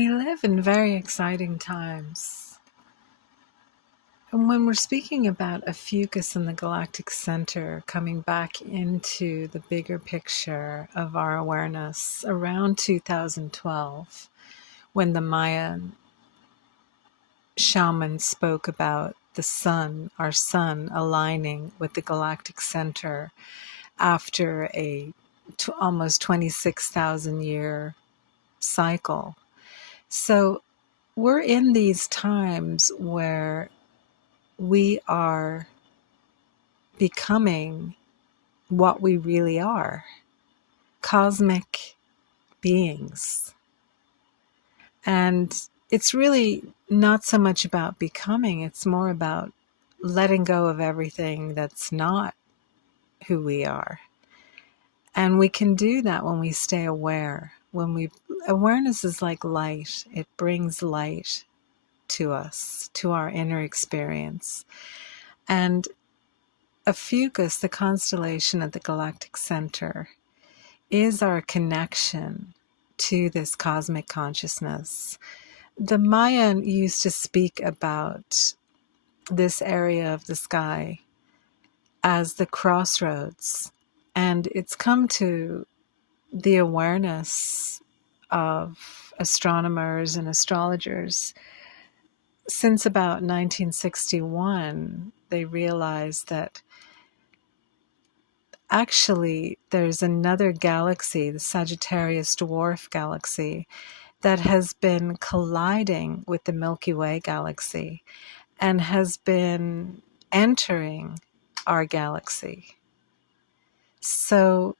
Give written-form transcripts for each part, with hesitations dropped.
We live in very exciting times. And when we're speaking about Ophiuchus and the galactic center coming back into the bigger picture of our awareness around 2012, when the Mayan shaman spoke about the sun, our sun, aligning with the galactic center after a almost 26,000 year cycle. So we're in these times where we are becoming what we really are, cosmic beings. And it's really not so much about becoming, it's more about letting go of everything that's not who we are. And we can do that when we stay aware. Awareness is like light. It brings light to us, to our inner experience. And Ophiuchus, the constellation at the galactic center, is our connection to this cosmic consciousness. The Mayan used to speak about this area of the sky as the crossroads, and it's come to the awareness of astronomers and astrologers since about 1961. They realized that actually there's another galaxy, the Sagittarius dwarf galaxy, that has been colliding with the Milky Way galaxy and has been entering our galaxy. So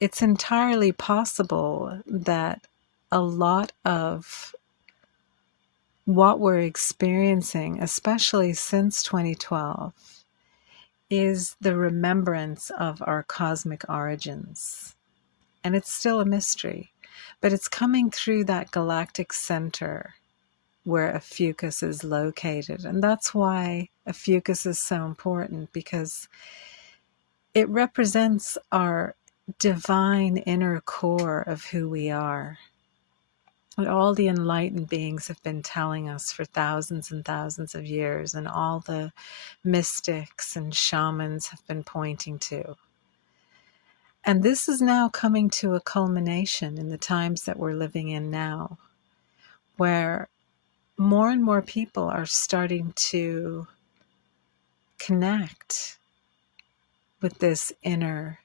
it's entirely possible that a lot of what we're experiencing, especially since 2012, is the remembrance of our cosmic origins. And it's still a mystery, but it's coming through that galactic center where Ophiuchus is located. And that's why Ophiuchus is so important, because it represents our divine inner core of who we are. What all the enlightened beings have been telling us for thousands and thousands of years, and all the mystics and shamans have been pointing to. And this is now coming to a culmination in the times that we're living in now, where more and more people are starting to connect with this inner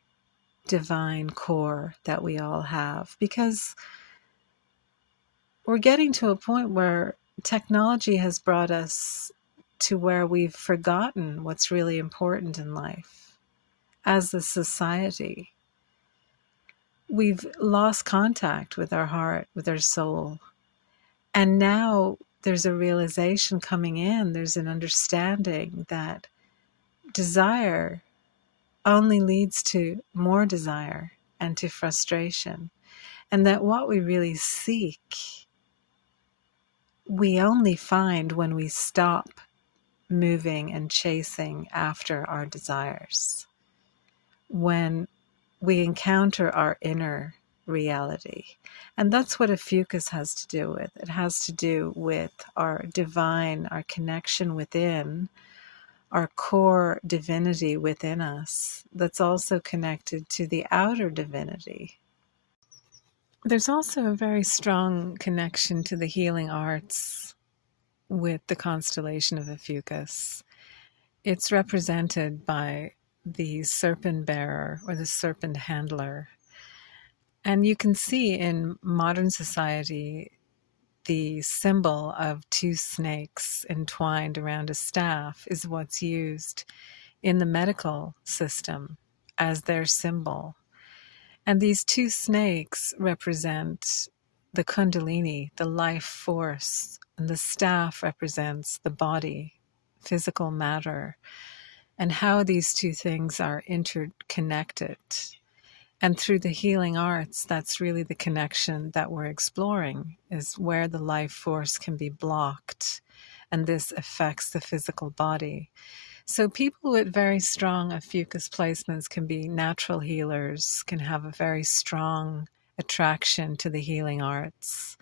divine core that we all have, because we're getting to a point where technology has brought us to where we've forgotten what's really important in life as a society. We've lost contact with our heart, with our soul. And now there's a realization coming in, there's an understanding that desire only leads to more desire and to frustration. And that what we really seek, we only find when we stop moving and chasing after our desires. When we encounter our inner reality. And that's what Ophiuchus has to do with. It has to do with our divine, our connection within, our core divinity within us, that's also connected to the outer divinity. There's also a very strong connection to the healing arts with the constellation of Ophiuchus. It's represented by the serpent bearer or the serpent handler. And you can see in modern society the symbol of two snakes entwined around a staff is what's used in the medical system as their symbol. And these two snakes represent the Kundalini, the life force, and the staff represents the body, physical matter, and how these two things are interconnected. And through the healing arts, that's really the connection that we're exploring, is where the life force can be blocked, and this affects the physical body. So people with very strong Ophiuchus placements can be natural healers, can have a very strong attraction to the healing arts.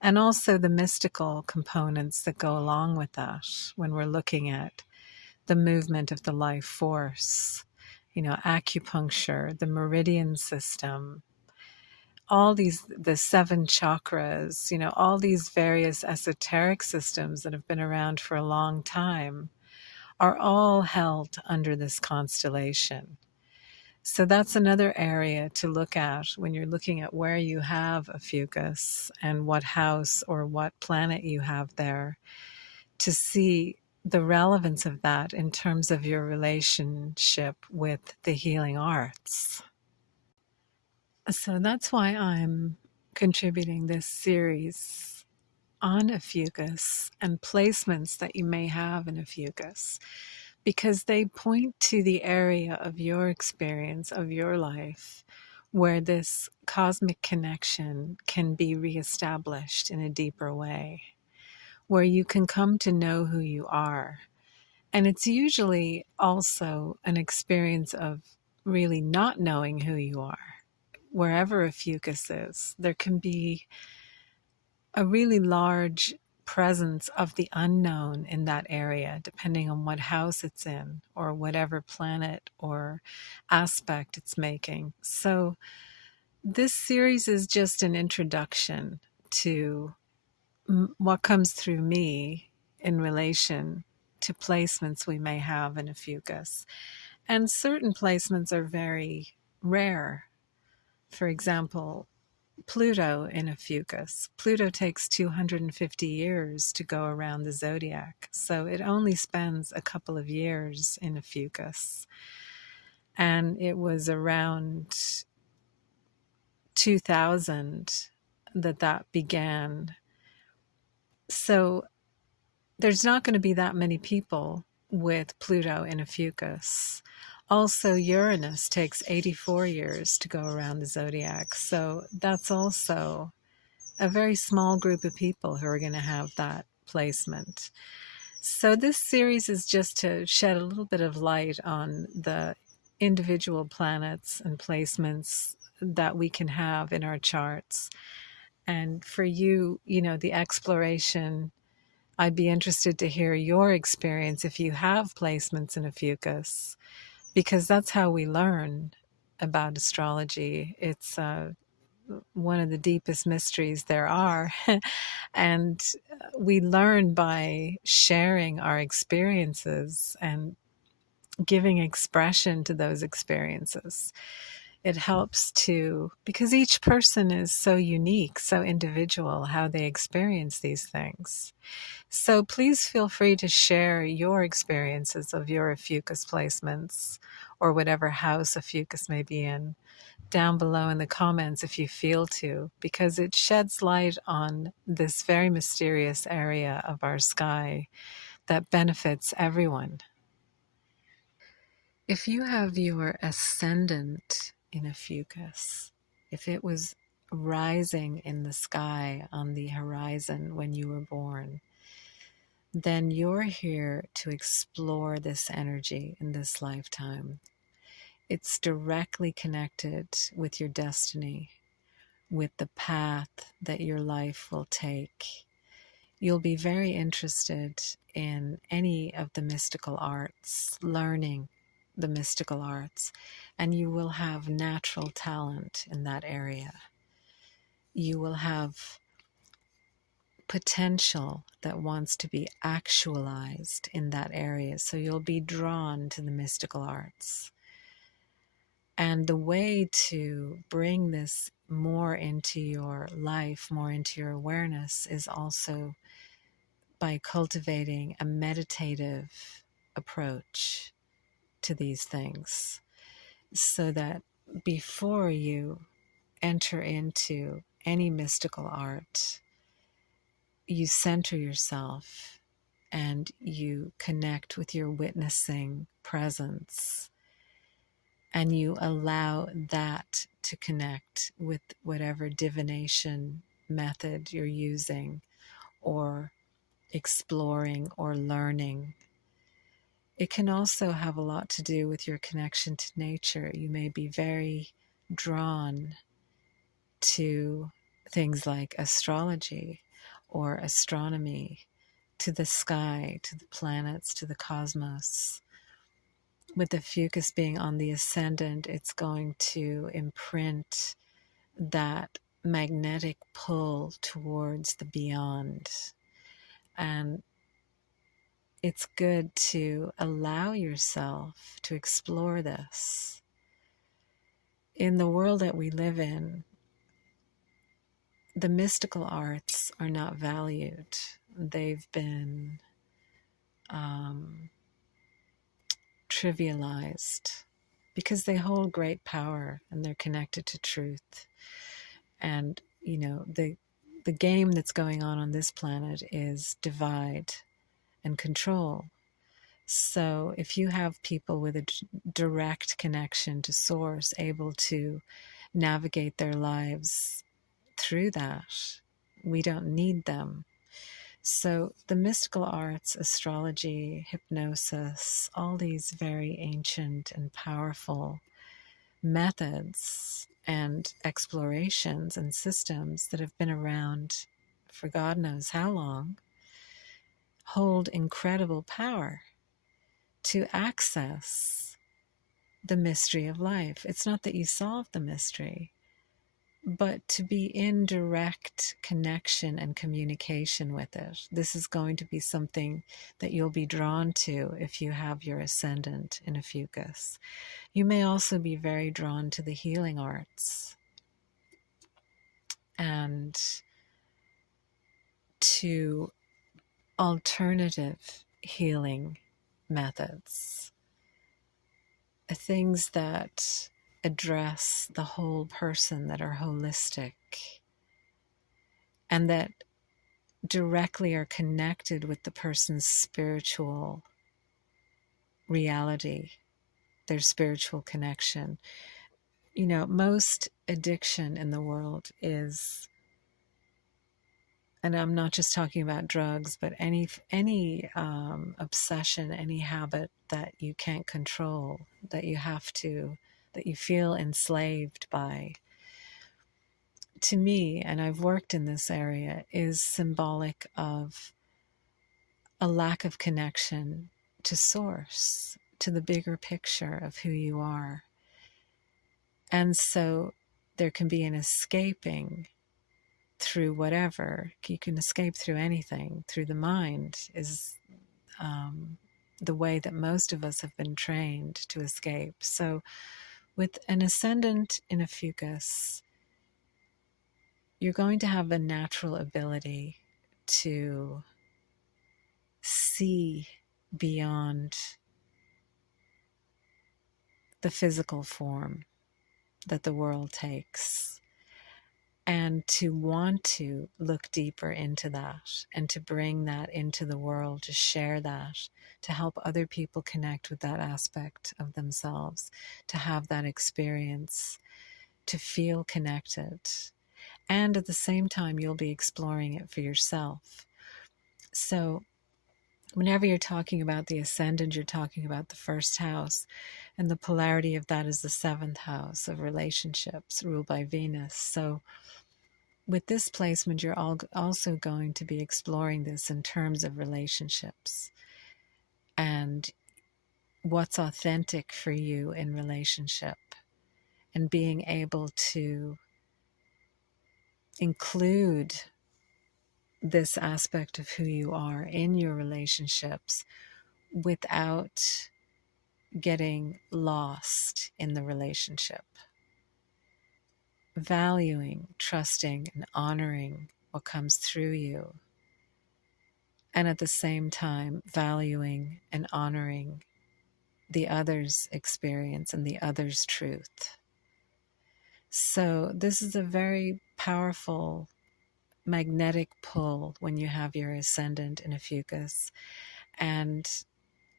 and also the mystical components that go along with that when we're looking at the movement of the life force, acupuncture, the meridian system, all these, the seven chakras, all these various esoteric systems that have been around for a long time are all held under this constellation. So that's another area to look at when you're looking at where you have Ophiuchus and what house or what planet you have there, to see the relevance of that in terms of your relationship with the healing arts. So that's why I'm contributing this series on Ophiuchus and placements that you may have in Ophiuchus, because they point to the area of your experience, of your life, where this cosmic connection can be reestablished in a deeper way, where you can come to know who you are. And it's usually also an experience of really not knowing who you are. Wherever Ophiuchus is, there can be a really large presence of the unknown in that area, depending on what house it's in or whatever planet or aspect it's making. So this series is just an introduction to what comes through me in relation to placements we may have in Ophiuchus. And certain placements are very rare. For example, Pluto in Ophiuchus. Pluto takes 250 years to go around the zodiac, so it only spends a couple of years in Ophiuchus. And it was around 2000 that began. So there's not going to be that many people with Pluto in Ophiuchus. Also, Uranus takes 84 years to go around the zodiac, so that's also a very small group of people who are going to have that placement. So this series is just to shed a little bit of light on the individual planets and placements that we can have in our charts. And for you, the exploration, I'd be interested to hear your experience if you have placements in Ophiuchus, because that's how we learn about astrology. It's one of the deepest mysteries there are. And we learn by sharing our experiences and giving expression to those experiences. It helps to, because each person is so unique, so individual, how they experience these things. So please feel free to share your experiences of your Ophiuchus placements, or whatever house Ophiuchus may be in, down below in the comments if you feel to, because it sheds light on this very mysterious area of our sky that benefits everyone. If you have your ascendant in Ophiuchus, if it was rising in the sky on the horizon when you were born, then you're here to explore this energy in this lifetime. It's directly connected with your destiny, with the path that your life will take. You'll be very interested in any of the mystical arts, learning the mystical arts, and you will have natural talent in that area. You will have potential that wants to be actualized in that area, so you'll be drawn to the mystical arts. And the way to bring this more into your life, more into your awareness, is also by cultivating a meditative approach to these things, so that before you enter into any mystical art, you center yourself and you connect with your witnessing presence, and you allow that to connect with whatever divination method you're using or exploring or learning. It can also have a lot to do with your connection to nature. You may be very drawn to things like astrology, or astronomy, to the sky, to the planets, to the cosmos. With Ophiuchus being on the ascendant, it's going to imprint that magnetic pull towards the beyond. And it's good to allow yourself to explore this. In the world that we live in, the mystical arts are not valued. They've been trivialized because they hold great power and they're connected to truth. And, you know, the game that's going on this planet is divide and control. So if you have people with a direct connection to source, able to navigate their lives through that, we don't need them. So the mystical arts, astrology, hypnosis, all these very ancient and powerful methods and explorations and systems that have been around for God knows how long, hold incredible power to access the mystery of life. It's not that you solve the mystery, but to be in direct connection and communication with it. This is going to be something that you'll be drawn to if you have your ascendant in Ophiuchus. You may also be very drawn to the healing arts and to alternative healing methods, things that address the whole person, that are holistic, and that directly are connected with the person's spiritual reality, their spiritual connection. You know, most addiction in the world is, and I'm not just talking about drugs, but any obsession, any habit that you can't control, that you feel enslaved by, to me, and I've worked in this area, is symbolic of a lack of connection to source, to the bigger picture of who you are. And so there can be an escaping through whatever. You can escape through anything. Through the mind is the way that most of us have been trained to escape. So with an ascendant in Ophiuchus, you're going to have a natural ability to see beyond the physical form that the world takes, and to want to look deeper into that and to bring that into the world, to share that, to help other people connect with that aspect of themselves, to have that experience, to feel connected. And at the same time, you'll be exploring it for yourself. So whenever you're talking about the ascendant, you're talking about the first house, and the polarity of that is the seventh house of relationships, ruled by Venus. So with this placement, you're also going to be exploring this in terms of relationships and what's authentic for you in relationship, and being able to include this aspect of who you are in your relationships without getting lost in the relationship. Valuing, trusting, and honoring what comes through you. And at the same time, valuing and honoring the other's experience and the other's truth. So this is a very powerful magnetic pull when you have your ascendant in Ophiuchus, and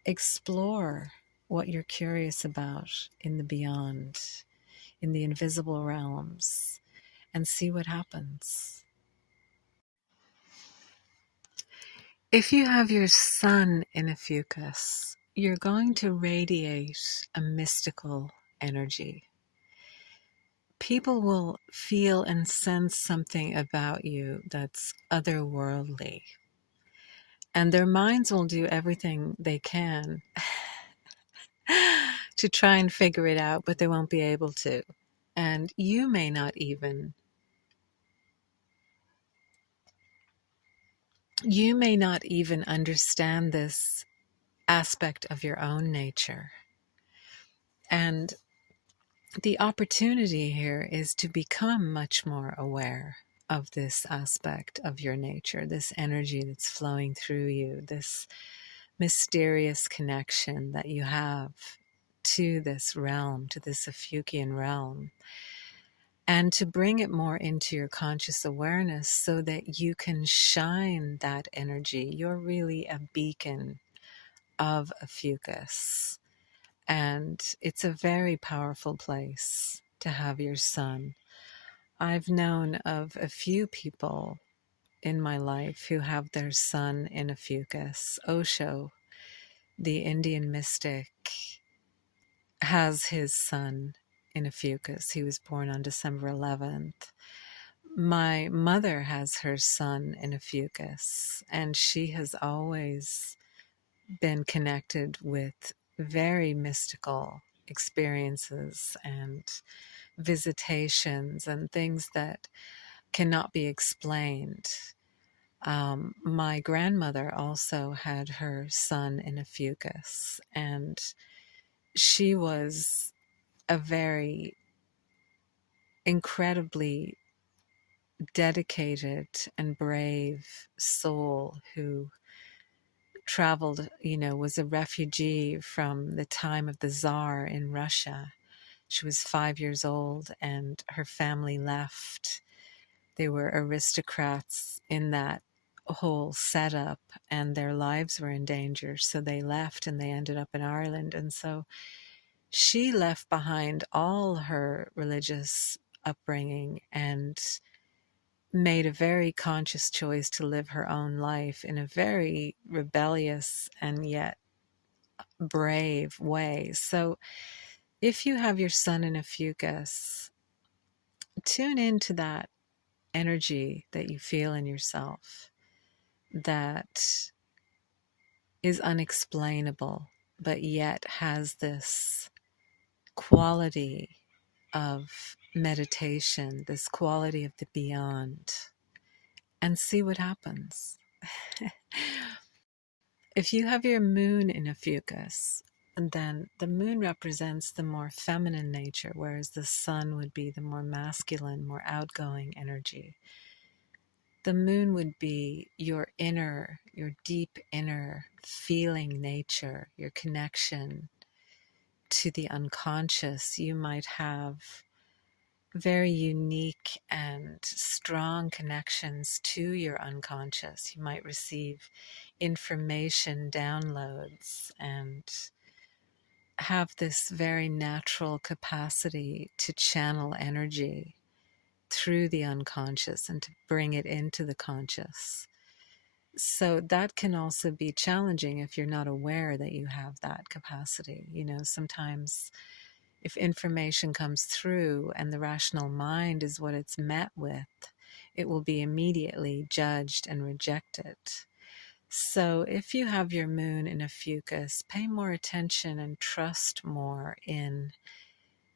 explore what you're curious about in the beyond, in the invisible realms, and see what happens. If you have your sun in Ophiuchus, you're going to radiate a mystical energy. people will feel and sense something about you that's otherworldly. And their minds will do everything they can to try and figure it out, but they won't be able to. And you may not even understand this aspect of your own nature. And the opportunity here is to become much more aware of this aspect of your nature, this energy that's flowing through you, this mysterious connection that you have to this realm, to this Ophiuchian realm, and to bring it more into your conscious awareness so that you can shine that energy. You're really a beacon of Ophiuchus, and it's a very powerful place to have your sun. I've known of a few people in my life who have their sun in Ophiuchus. Osho, the Indian mystic, has his sun in Ophiuchus. He was born on December 11th. My mother has her sun in Ophiuchus, and she has always been connected with very mystical experiences and visitations and things that cannot be explained. My grandmother also had her sun in Ophiuchus, and she was a very incredibly dedicated and brave soul who traveled, was a refugee from the time of the Tsar in Russia. She was 5 years old and her family left. They were aristocrats in that whole setup and their lives were in danger. So they left and they ended up in Ireland. And so she left behind all her religious upbringing and made a very conscious choice to live her own life in a very rebellious and yet brave way. So if you have your sun in Ophiuchus, tune into that energy that you feel in yourself that is unexplainable, but yet has this quality of meditation, this quality of the beyond, and see what happens. If you have your moon in Ophiuchus, then the moon represents the more feminine nature, whereas the sun would be the more masculine, more outgoing energy. The moon would be your deep inner feeling nature, your connection to the unconscious. You might have very unique and strong connections to your unconscious. You might receive information downloads and have this very natural capacity to channel energy through the unconscious and to bring it into the conscious. So that can also be challenging if you're not aware that you have that capacity. Sometimes if information comes through and the rational mind is what it's met with, it will be immediately judged and rejected. So if you have your moon in Ophiuchus, pay more attention and trust more in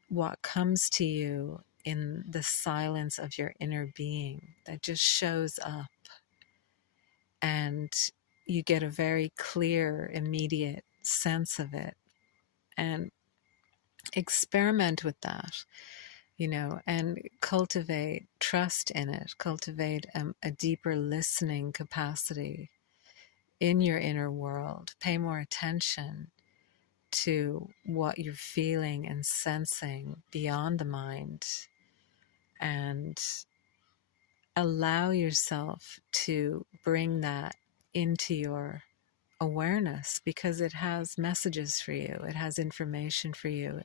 what comes to you in the silence of your inner being that just shows up, and you get a very clear, immediate sense of it, and experiment with that, and cultivate trust in it, cultivate a deeper listening capacity in your inner world. Pay more attention to what you're feeling and sensing beyond the mind, and allow yourself to bring that into your awareness, because it has messages for you, it has information for you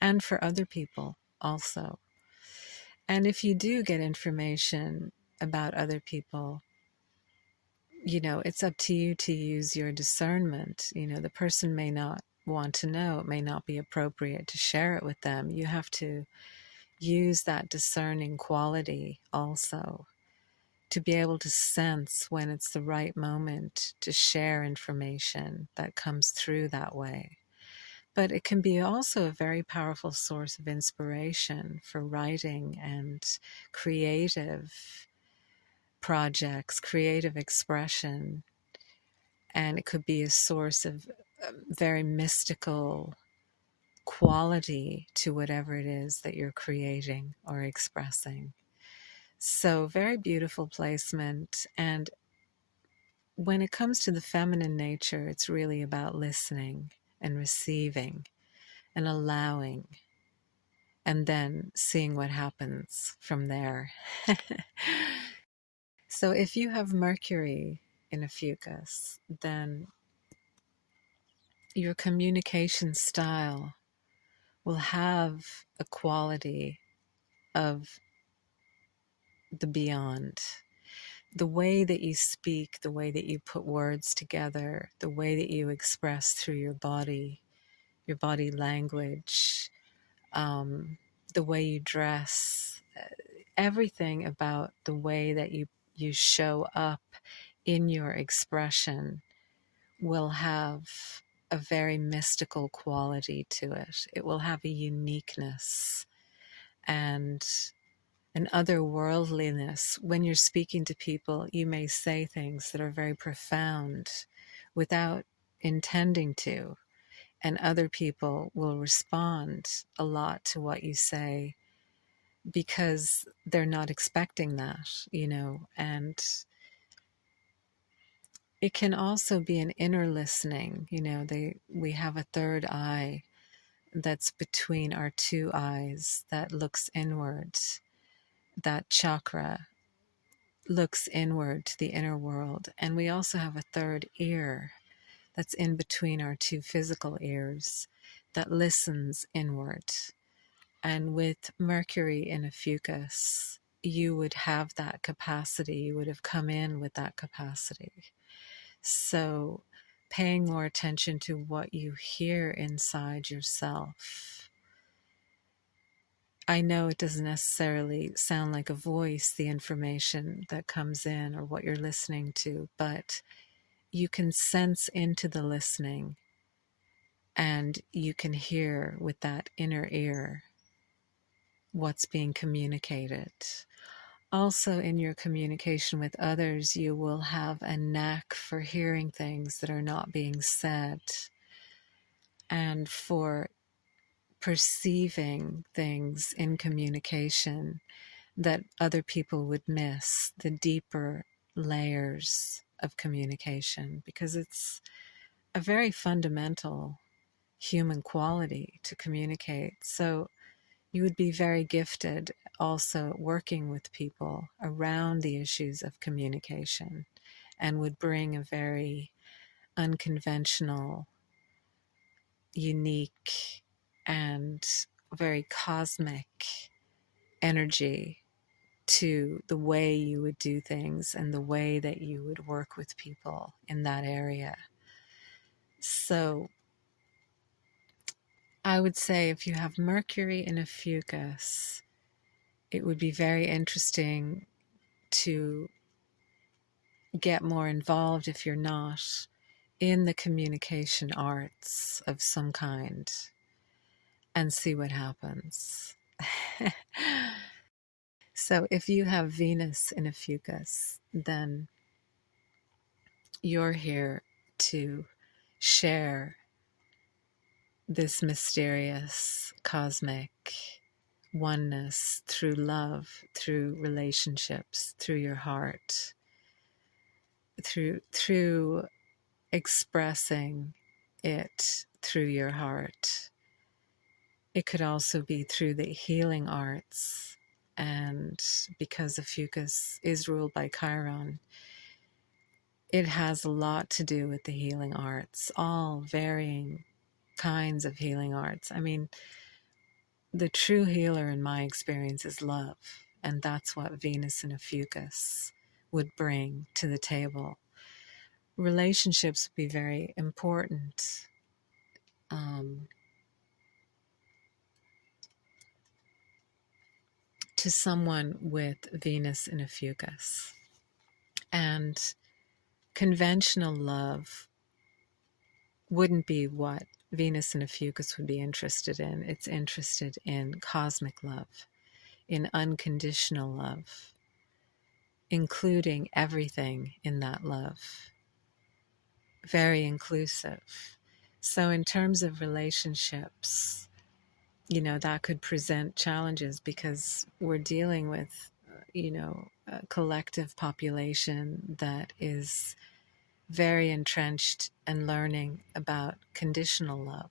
and for other people also. And if you do get information about other people, it's up to you to use your discernment. The person may not want to know, it may not be appropriate to share it with them. You have to use that discerning quality also to be able to sense when it's the right moment to share information that comes through that way. But it can be also a very powerful source of inspiration for writing and creative projects, creative expression. And it could be a source of very mystical quality to whatever it is that you're creating or expressing. So, very beautiful placement. And when it comes to the feminine nature, it's really about listening and receiving and allowing, and then seeing what happens from there. So if you have Mercury in Ophiuchus, then your communication style will have a quality of the beyond. The way that you speak, the way that you put words together, the way that you express through your body language, the way you dress, everything about the way that you show up in your expression will have a very mystical quality to it. It will have a uniqueness and an otherworldliness. When you're speaking to people, you may say things that are very profound without intending to, and other people will respond a lot to what you say because they're not expecting that, and it can also be an inner listening. We have a third eye that's between our two eyes that looks inward. That chakra looks inward to the inner world. And we also have a third ear that's in between our two physical ears that listens inward. And with Mercury in Ophiuchus, you would have that capacity. You would have come in with that capacity. So paying more attention to what you hear inside yourself. I know it doesn't necessarily sound like a voice, the information that comes in or what you're listening to, but you can sense into the listening and you can hear with that inner ear what's being communicated. Also, in your communication with others, you will have a knack for hearing things that are not being said and for perceiving things in communication that other people would miss, the deeper layers of communication, because it's a very fundamental human quality to communicate. So you would be very gifted also working with people around the issues of communication and would bring a very unconventional, unique, and very cosmic energy to the way you would do things and the way that you would work with people in that area. So I would say if you have Mercury in Ophiuchus, it would be very interesting to get more involved, if you're not, in the communication arts of some kind and see what happens. So if you have Venus in Ophiuchus, then you're here to share this mysterious cosmic oneness through love, through relationships, through your heart, through expressing it through your heart. It could also be through the healing arts, and because Ophiuchus is ruled by Chiron, it has a lot to do with the healing arts, all varying kinds of healing arts. I mean, the true healer in my experience is love, and that's what Venus and Ophiuchus would bring to the table. Relationships would be very important. to someone with Venus in Ophiuchus. And conventional love wouldn't be what Venus in Ophiuchus would be interested in. It's interested in cosmic love, in unconditional love, including everything in that love. Very inclusive. So in terms of relationships, you know, that could present challenges because we're dealing with, you know, a collective population that is very entrenched and learning about conditional love.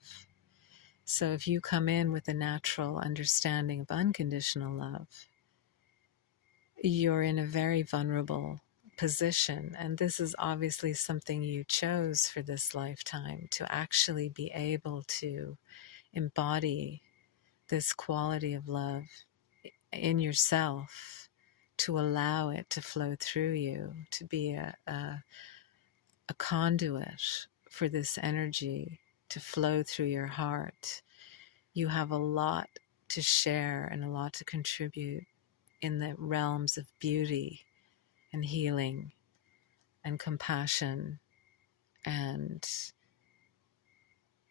So if you come in with a natural understanding of unconditional love, you're in a very vulnerable position. And this is obviously something you chose for this lifetime, to actually be able to embody this quality of love in yourself, to allow it to flow through you, to be a conduit for this energy to flow through your heart. You have a lot to share and a lot to contribute in the realms of beauty and healing and compassion, and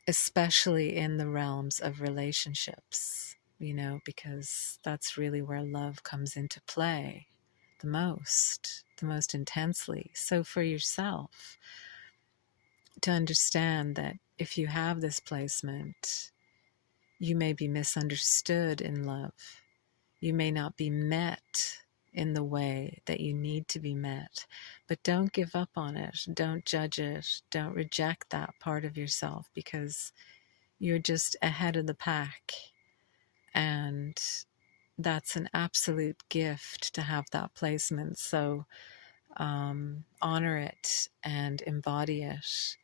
especially in the realms of relationships, you know, because that's really where love comes into play the most intensely. So for yourself, to understand that if you have this placement, you may be misunderstood in love. You may not be met in the way that you need to be met, but don't give up on it. Don't judge it. Don't reject that part of yourself, because you're just ahead of the pack. And that's an absolute gift to have that placement. So honor it and embody it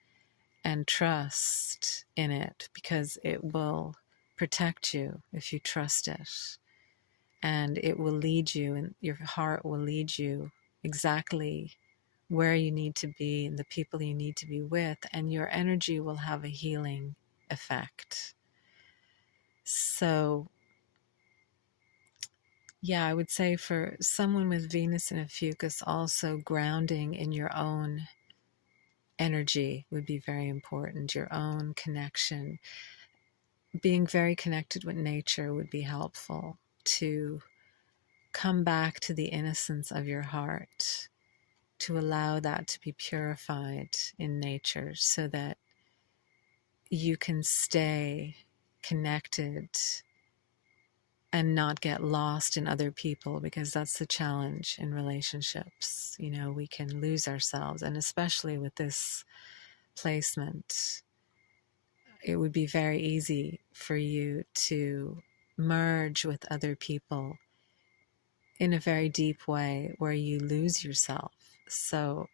and trust in it, because it will protect you if you trust it. And it will lead you, and your heart will lead you exactly where you need to be and the people you need to be with, and your energy will have a healing effect. So yeah, I would say for someone with Venus in Ophiuchus, also grounding in your own energy would be very important, your own connection. Being very connected with nature would be helpful, to come back to the innocence of your heart, to allow that to be purified in nature so that you can stay connected and not get lost in other people, because that's the challenge in relationships. You know, we can lose ourselves, and especially with this placement, it would be very easy for you to merge with other people in a very deep way where you lose yourself. So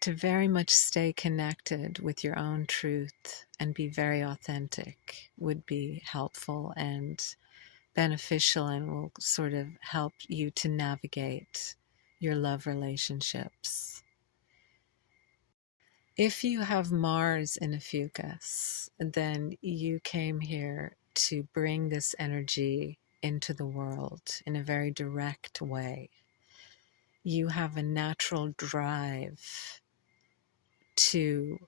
to very much stay connected with your own truth and be very authentic would be helpful and beneficial, and will sort of help you to navigate your love relationships. If you have Mars in Ophiuchus, then you came here to bring this energy into the world in a very direct way. You have a natural drive to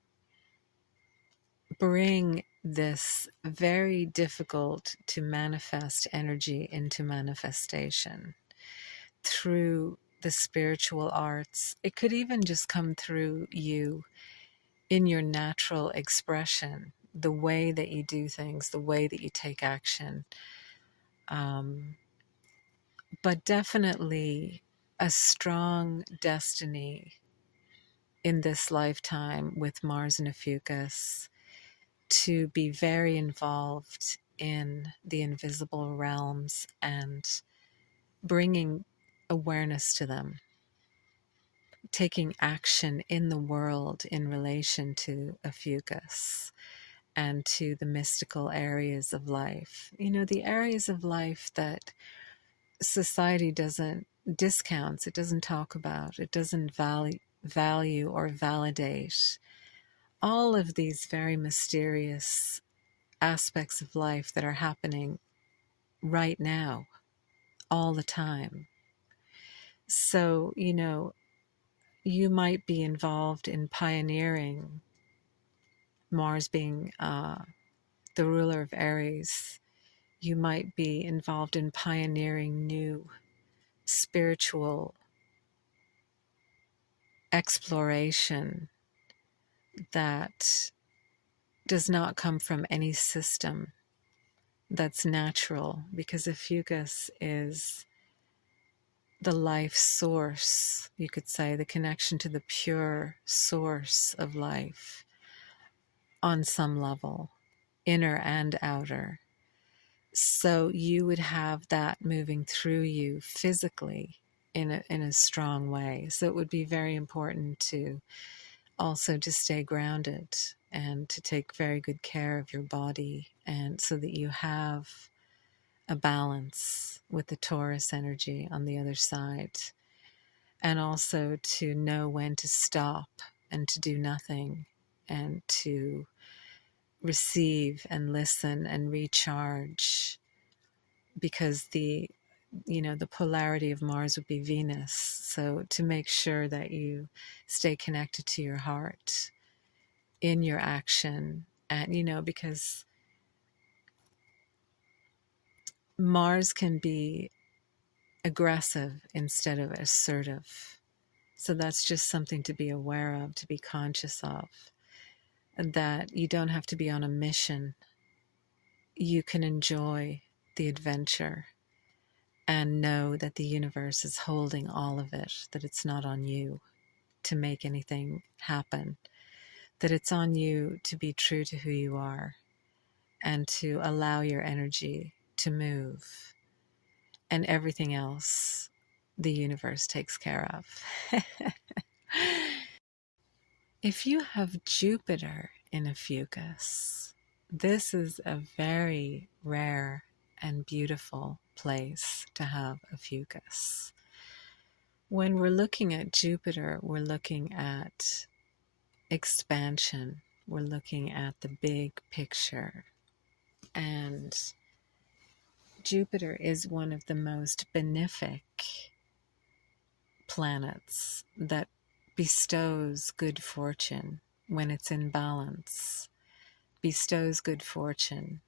bring this very difficult to manifest energy into manifestation through the spiritual arts. It could even just come through you in your natural expression, the way that you do things, the way that you take action. But definitely a strong destiny in this lifetime with Mars and Ophiuchus to be very involved in the invisible realms and bringing awareness to them, taking action in the world in relation to Ophiuchus and to the mystical areas of life. You know, the areas of life that society doesn't discounts, it doesn't talk about, it doesn't value or validate. All of these very mysterious aspects of life that are happening right now. all the time. So, you might be involved in pioneering, Mars being the ruler of Aries. You might be involved in pioneering new spiritual exploration that does not come from any system that's natural, because Ophiuchus is the life source, you could say, the connection to the pure source of life on some level, inner and outer. So you would have that moving through you physically in a strong way. So it would be very important to also to stay grounded and to take very good care of your body, and so that you have a balance with the Taurus energy on the other side, and also to know when to stop and to do nothing, and to receive and listen and recharge, because the polarity of Mars would be Venus. So to make sure that you stay connected to your heart in your action, and because Mars can be aggressive instead of assertive. So that's just something to be aware of, to be conscious of, and that you don't have to be on a mission. You can enjoy the adventure and know that the universe is holding all of it, that it's not on you to make anything happen, that it's on you to be true to who you are and to allow your energy to move, and everything else the universe takes care of. If you have Jupiter in Ophiuchus, this is a very rare and beautiful place to have Ophiuchus. When we're looking at Jupiter, we're looking at expansion, we're looking at the big picture. And Jupiter is one of the most benefic planets that bestows good fortune when it's in balance, bestows good fortune,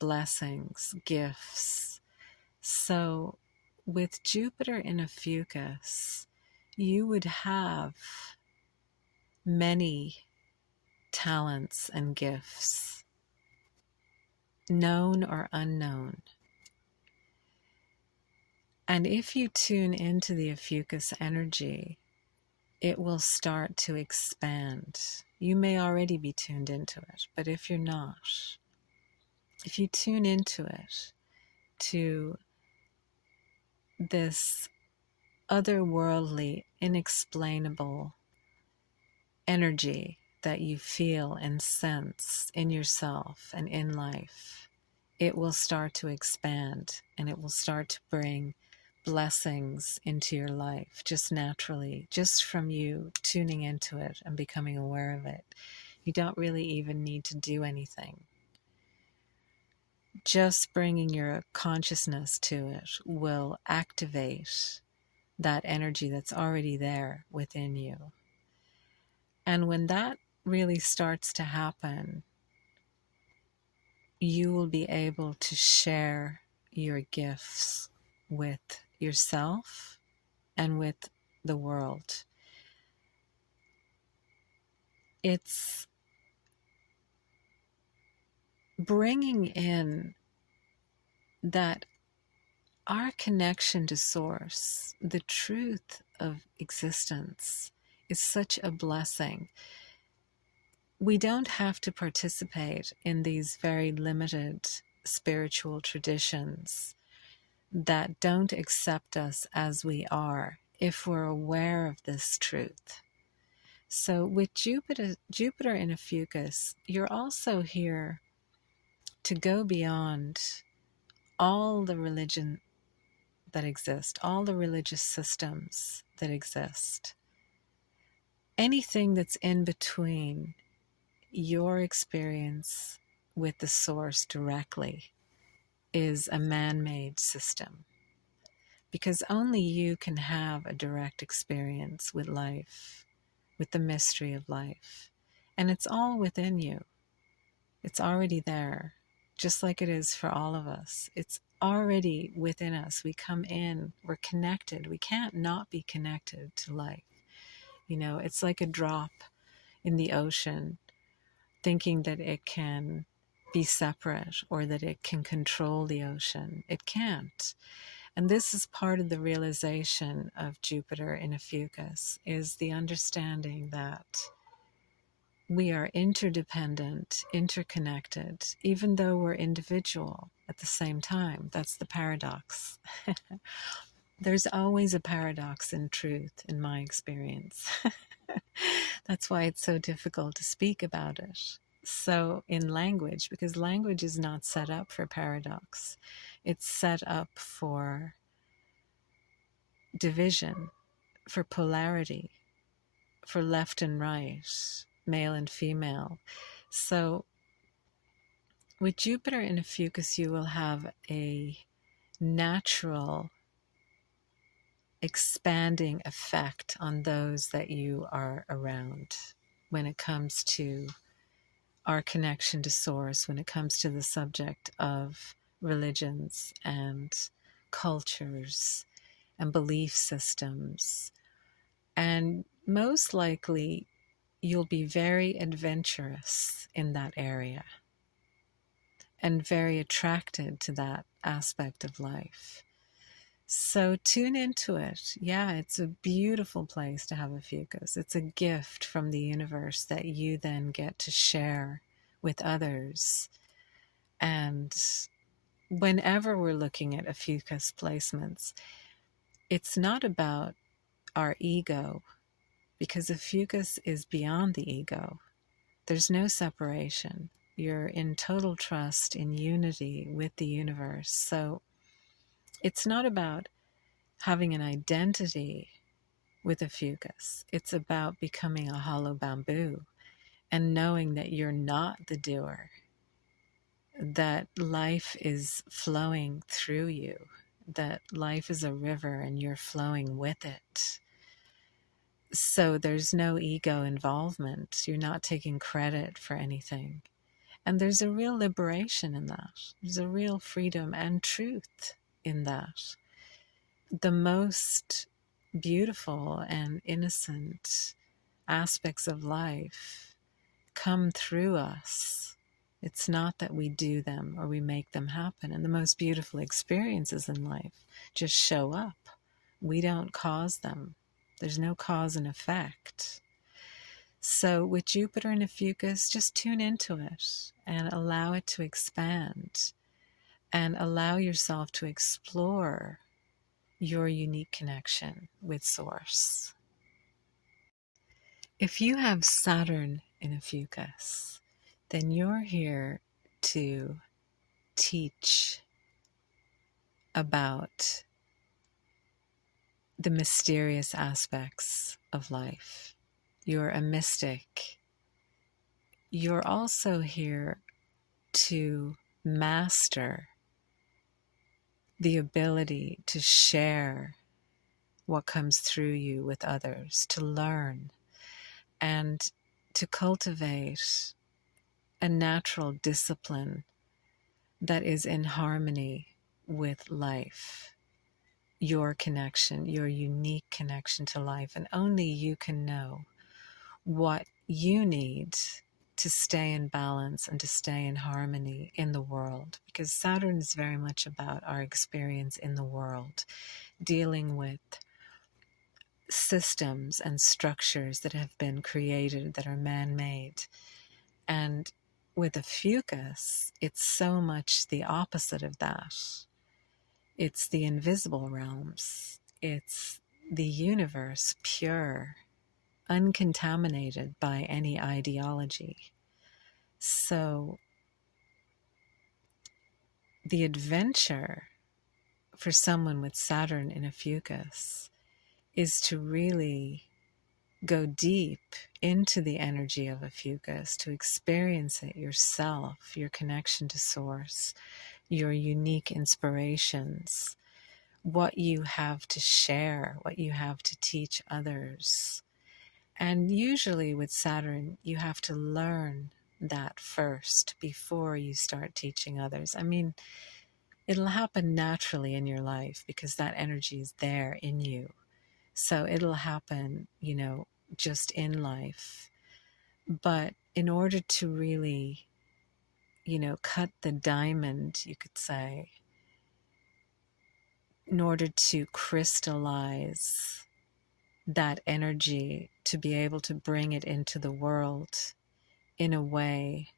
blessings, gifts. So with Jupiter in Ophiuchus, you would have many talents and gifts, known or unknown. And if you tune into the Ophiuchus energy, it will start to expand. You may already be tuned into it, but if you're not, if you tune into it, to this otherworldly, inexplainable energy that you feel and sense in yourself and in life, it will start to expand, and it will start to bring blessings into your life just naturally, just from you tuning into it and becoming aware of it. You don't really even need to do anything. Just bringing your consciousness to it will activate that energy that's already there within you. And when that really starts to happen, you will be able to share your gifts with yourself and with the world. It's bringing in that our connection to Source, the truth of existence, is such a blessing. We don't have to participate in these very limited spiritual traditions that don't accept us as we are, if we're aware of this truth. So with Jupiter in Ophiuchus, you're also here to go beyond all the religion that exist, all the religious systems that exist. Anything that's in between your experience with the source directly is a man-made system. because only you can have a direct experience with life, with the mystery of life. And it's all within you. It's already there, just like it is for all of us. It's already within us. We come in, we're connected. We can't not be connected to life. It's like a drop in the ocean, thinking that it can be separate or that it can control the ocean. It can't. And this is part of the realization of Jupiter in Ophiuchus, is the understanding that we are interdependent, interconnected, even though we're individual at the same time. That's the paradox. There's always a paradox in truth, in my experience. That's why it's so difficult to speak about it. So in language, because language is not set up for paradox, it's set up for division, for polarity, for left and right, male and female. So with Jupiter in Ophiuchus, you will have a natural expanding effect on those that you are around when it comes to our connection to source, when it comes to the subject of religions and cultures and belief systems. And most likely, you'll be very adventurous in that area and very attracted to that aspect of life. So tune into it. Yeah, it's a beautiful place to have Ophiuchus. It's a gift from the universe that you then get to share with others. And whenever we're looking at Ophiuchus placements, it's not about our ego, because Ophiuchus is beyond the ego. There's no separation. You're in total trust, in unity with the universe. So it's not about having an identity with Ophiuchus. It's about becoming a hollow bamboo and knowing that you're not the doer, that life is flowing through you, that life is a river and you're flowing with it. So there's no ego involvement. You're not taking credit for anything. And there's a real liberation in that. There's a real freedom and truth in that. The most beautiful and innocent aspects of life come through us. It's not that we do them or we make them happen. And the most beautiful experiences in life just show up. We don't cause them. There's no cause and effect. So with Jupiter and Ophiuchus, just tune into it and allow it to expand and allow yourself to explore your unique connection with Source. If you have Saturn in Ophiuchus, then you're here to teach about the mysterious aspects of life. You're a mystic. You're also here to master the ability to share what comes through you with others, to learn and to cultivate a natural discipline that is in harmony with life, your connection, your unique connection to life. And only you can know what you need to stay in balance and to stay in harmony in the world, because Saturn is very much about our experience in the world, dealing with systems and structures that have been created that are man-made. And with Ophiuchus, it's so much the opposite of that. It's the invisible realms. It's the universe, pure, uncontaminated by any ideology. So the adventure for someone with Saturn in Ophiuchus is to really go deep into the energy of Ophiuchus, to experience it yourself, your connection to Source, your unique inspirations, what you have to share, what you have to teach others. And usually with Saturn, you have to learn that first before you start teaching others. I mean, it'll happen naturally in your life because that energy is there in you. So it'll happen, just in life. But in order to really, cut the diamond, you could say, in order to crystallize that energy, to be able to bring it into the world in a way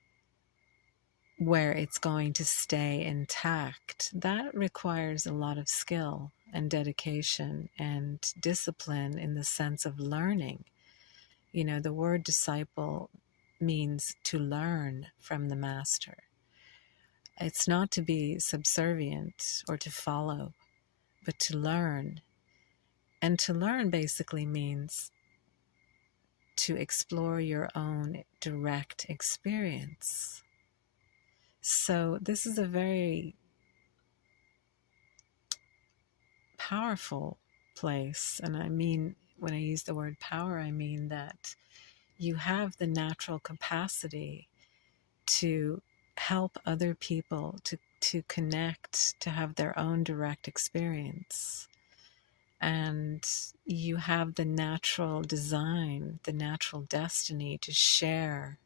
where it's going to stay intact, that requires a lot of skill and dedication and discipline in the sense of learning. The word disciple means to learn from the master. It's not to be subservient or to follow, but to learn. And to learn basically means to explore your own direct experience. So this is a very powerful place. And I mean, when I use the word power, I mean that you have the natural capacity to help other people to connect, to have their own direct experience. And you have the natural design, the natural destiny to share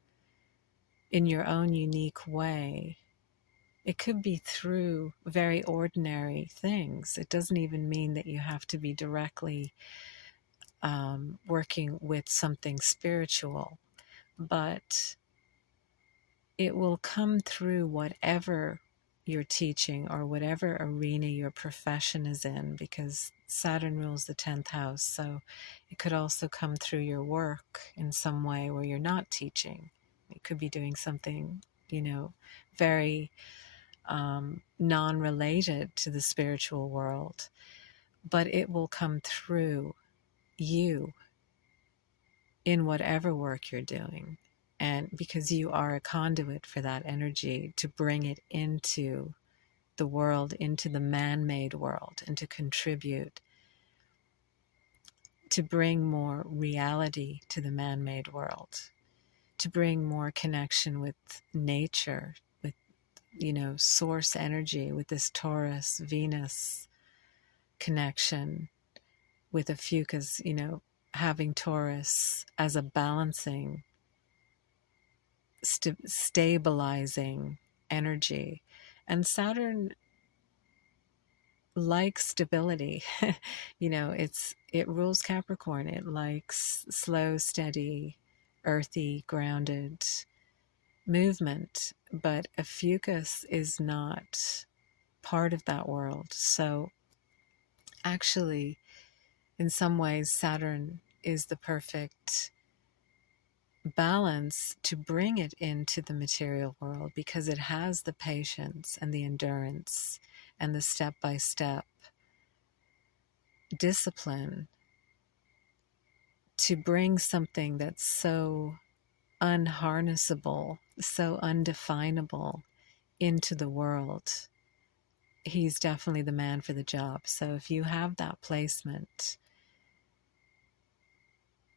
in your own unique way. It could be through very ordinary things. It doesn't even mean that you have to be directly working with something spiritual, but it will come through whatever you're teaching or whatever arena your profession is in, because Saturn rules the 10th house. So it could also come through your work in some way where you're not teaching. You could be doing something, very non-related to the spiritual world, but it will come through you in whatever work you're doing. And because you are a conduit for that energy to bring it into the world, into the man-made world, and to contribute, to bring more reality to the man-made world, to bring more connection with nature, with, source energy, with this Taurus, Venus connection, with Ophiuchus, having Taurus as a balancing, stabilizing energy. And Saturn likes stability. It rules Capricorn. It likes slow, steady, earthy, grounded movement. But Ophiuchus is not part of that world. So actually, in some ways, Saturn is the perfect balance to bring it into the material world, because it has the patience and the endurance and the step-by-step discipline to bring something that's so unharnessable, so undefinable into the world. He's definitely the man for the job. So if you have that placement,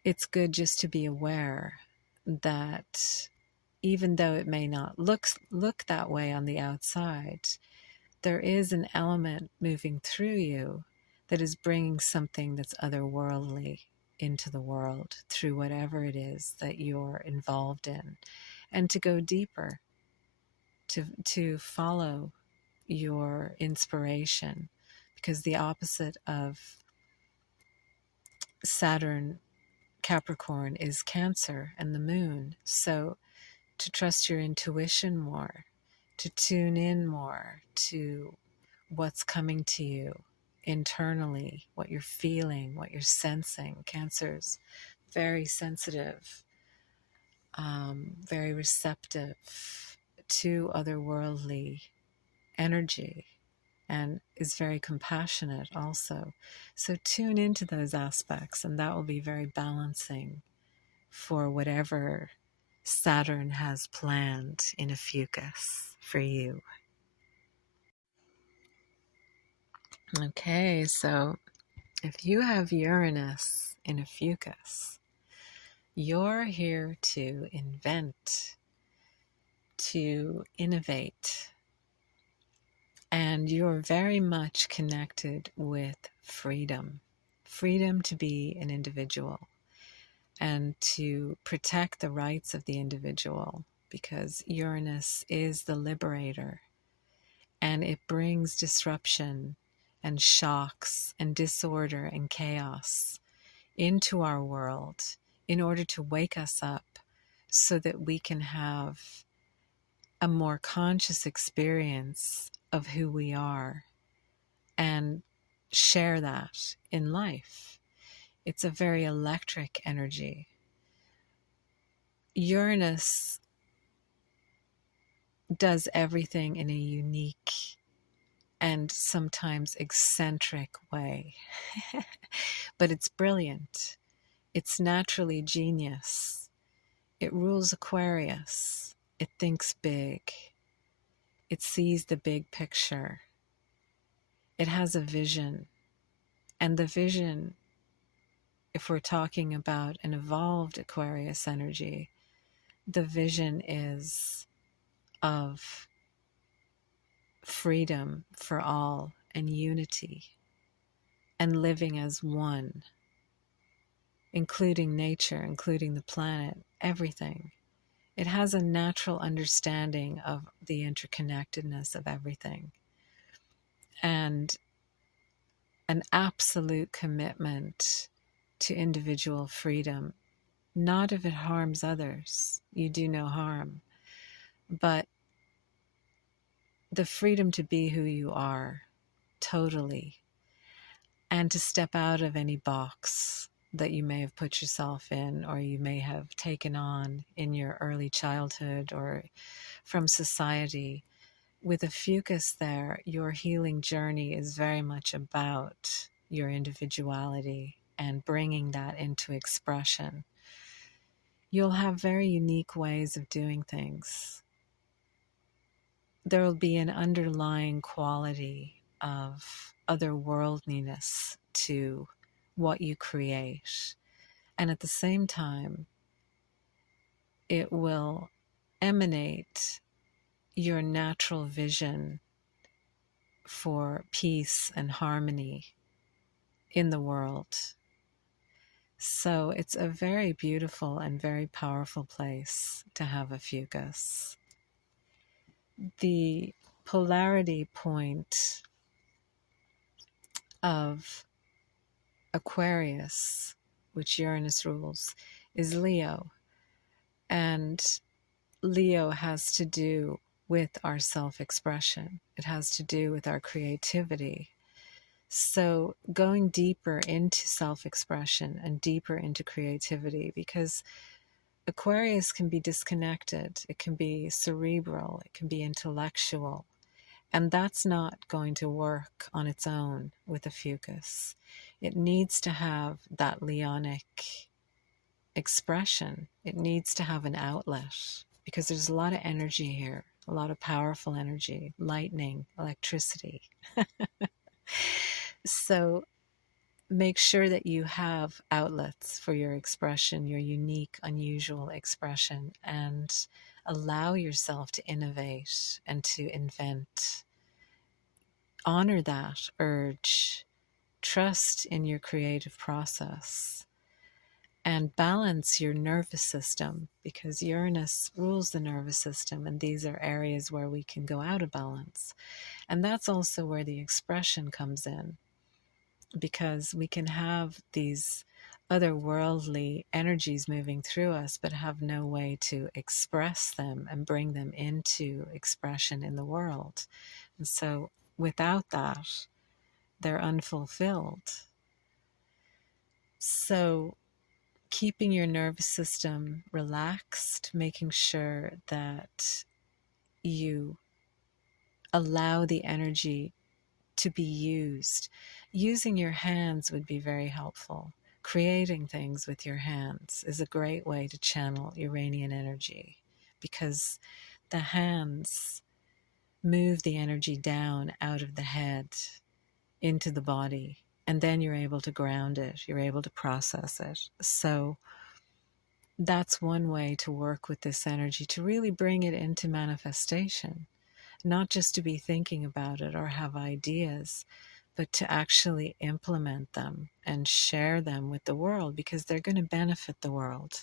it's good just to be aware that even though it may not look that way on the outside, there is an element moving through you that is bringing something that's otherworldly into the world through whatever it is that you're involved in. And to go deeper, to follow your inspiration, because the opposite of Saturn Capricorn is Cancer and the moon. So to trust your intuition more, to tune in more to what's coming to you internally, what you're feeling, what you're sensing. Cancer's very sensitive, very receptive to otherworldly energy, and is very compassionate also. So tune into those aspects, and that will be very balancing for whatever Saturn has planned in Ophiuchus for you. Okay, so if you have Uranus in Ophiuchus, you're here to invent, to innovate, and you're very much connected with freedom. Freedom to be an individual and to protect the rights of the individual, because Uranus is the liberator and it brings disruption and shocks and disorder and chaos into our world in order to wake us up so that we can have a more conscious experience of who we are and share that in life. It's a very electric energy. Uranus does everything in a unique and sometimes eccentric way, but it's brilliant. It's naturally genius. It rules Aquarius. It thinks big. It sees the big picture. It has a vision. And the vision, if we're talking about an evolved Aquarius energy, the vision is of freedom for all and unity and living as one, including nature, including the planet, everything. It has a natural understanding of the interconnectedness of everything and an absolute commitment to individual freedom, not if it harms others. You do no harm, but the freedom to be who you are totally, and to step out of any box that you may have put yourself in or you may have taken on in your early childhood or from society. With Ophiuchus there, your healing journey is very much about your individuality and bringing that into expression. You'll have very unique ways of doing things. There will be an underlying quality of otherworldliness to what you create. And at the same time, it will emanate your natural vision for peace and harmony in the world. So it's a very beautiful and very powerful place to have Ophiuchus. The polarity point of Aquarius, which Uranus rules, is Leo. And Leo has to do with our self-expression. It has to do with our creativity. So going deeper into self-expression and deeper into creativity, because Aquarius can be disconnected, it can be cerebral, it can be intellectual, and that's not going to work on its own with Ophiuchus. It needs to have that Leonic expression. It needs to have an outlet because there's a lot of energy here, a lot of powerful energy, lightning, electricity. So make sure that you have outlets for your expression, your unique, unusual expression, and allow yourself to innovate and to invent. Honor that urge. Trust in your creative process. And balance your nervous system, because Uranus rules the nervous system, and these are areas where we can go out of balance. And that's also where the expression comes in, because we can have these otherworldly energies moving through us, but have no way to express them and bring them into expression in the world. And so without that, they're unfulfilled. So keeping your nervous system relaxed, making sure that you allow the energy to be used. Using your hands would be very helpful. Creating things with your hands is a great way to channel Uranian energy, because the hands move the energy down out of the head into the body, and then you're able to ground it, you're able to process it. So that's one way to work with this energy, to really bring it into manifestation, not just to be thinking about it or have ideas, but to actually implement them and share them with the world, because they're going to benefit the world.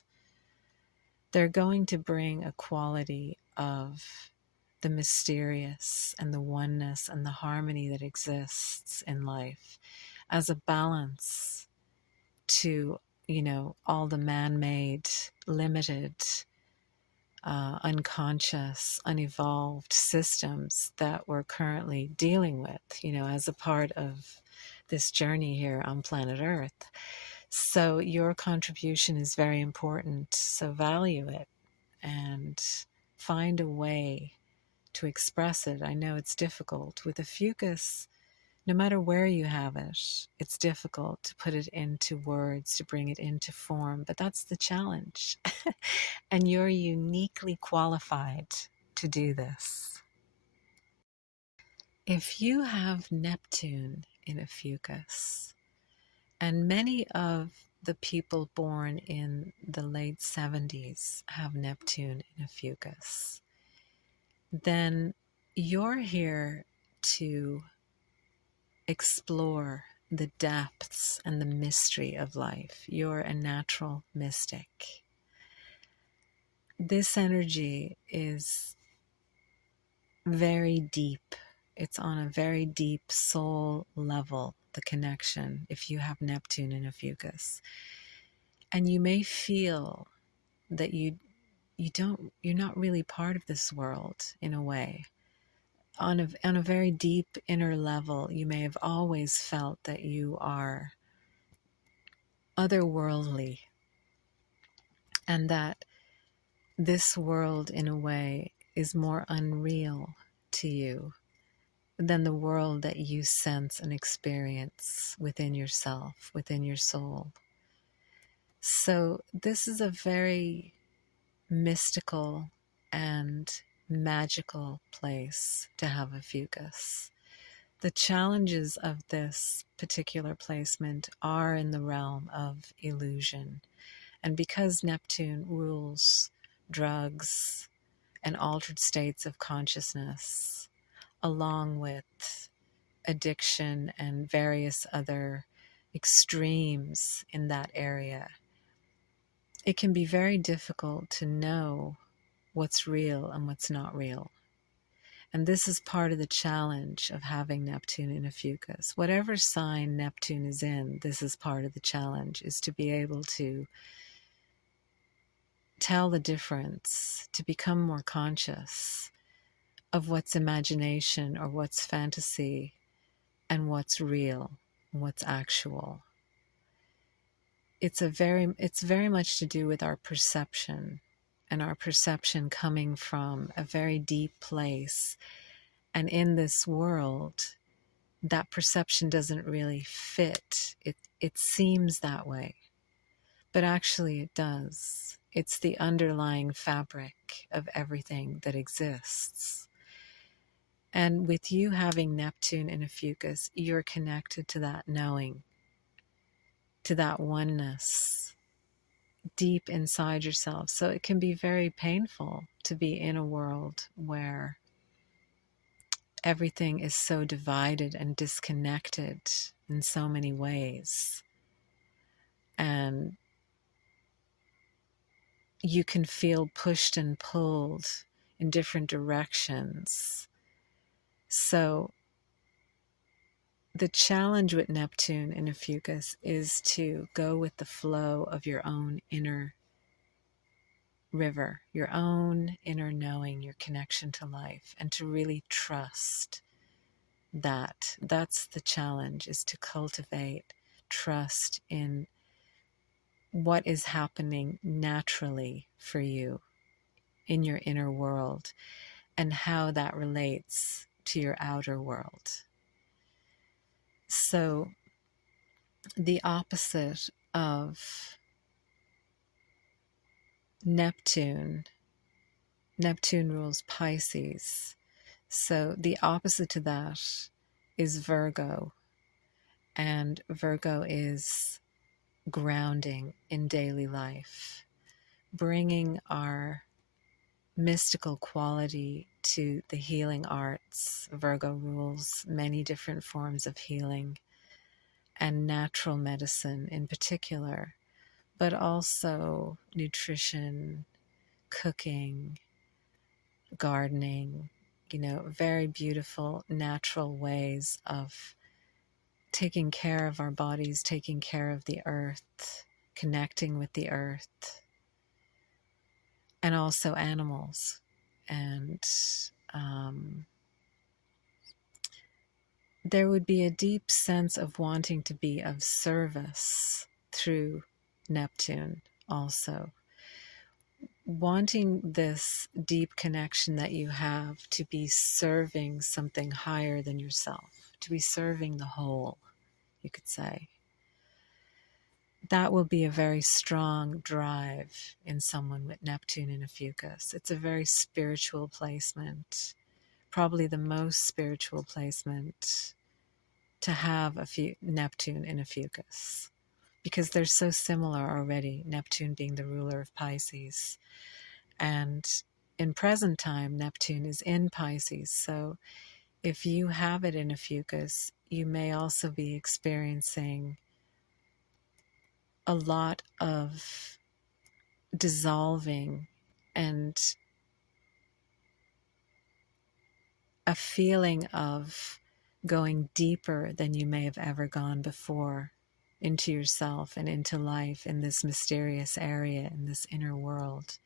They're going to bring a quality of the mysterious and the oneness and the harmony that exists in life as a balance to, all the man-made, limited, unconscious, unevolved systems that we're currently dealing with, as a part of this journey here on planet Earth. So your contribution is very important. So value it and find a way to express it. I know it's difficult. With Ophiuchus, no matter where you have it, it's difficult to put it into words, to bring it into form, but that's the challenge. And you're uniquely qualified to do this. If you have Neptune in Ophiuchus, and many of the people born in the late 70s have Neptune in Ophiuchus, then you're here to explore the depths and the mystery of life. You're a natural mystic. This energy is very deep. It's on a very deep soul level, the connection, if you have Neptune in Ophiuchus. And you may feel that you're not really part of this world in a way. On a very deep inner level, you may have always felt that you are otherworldly, and that this world in a way is more unreal to you than the world that you sense and experience within yourself, within your soul. So this is a very mystical and magical place to have Ophiuchus. The challenges of this particular placement are in the realm of illusion. And because Neptune rules drugs and altered states of consciousness, along with addiction and various other extremes in that area, it can be very difficult to know what's real and what's not real. And this is part of the challenge of having Neptune in Ophiuchus. Whatever sign Neptune is in, this is part of the challenge, is to be able to tell the difference, to become more conscious of what's imagination or what's fantasy and what's real, what's actual. It's very much to do with our perception, and our perception coming from a very deep place. And in this world, that perception doesn't really fit. It seems that way, but actually it does. It's the underlying fabric of everything that exists. And with you having Neptune in Ophiuchus, you're connected to that knowing, to that oneness deep inside yourself. So it can be very painful to be in a world where everything is so divided and disconnected in so many ways. And you can feel pushed and pulled in different directions. So the challenge with Neptune in Ophiuchus is to go with the flow of your own inner river, your own inner knowing, your connection to life, and to really trust that. That's the challenge, is to cultivate trust in what is happening naturally for you in your inner world and how that relates to your outer world. So the opposite of Neptune rules Pisces. So the opposite to that is Virgo. And Virgo is grounding in daily life, bringing our mystical quality to the healing arts. Virgo rules many different forms of healing and natural medicine in particular, but also nutrition, cooking, gardening, very beautiful natural ways of taking care of our bodies, taking care of the earth, connecting with the earth, and also animals. And there would be a deep sense of wanting to be of service through Neptune also. Wanting this deep connection that you have to be serving something higher than yourself, to be serving the whole, you could say. That will be a very strong drive in someone with Neptune in Ophiuchus. It's a very spiritual placement, probably the most spiritual placement to have Neptune in Ophiuchus, because they're so similar already, Neptune being the ruler of Pisces. And in present time, Neptune is in Pisces. So if you have it in Ophiuchus, you may also be experiencing a lot of dissolving and a feeling of going deeper than you may have ever gone before into yourself and into life in this mysterious area, in this inner world.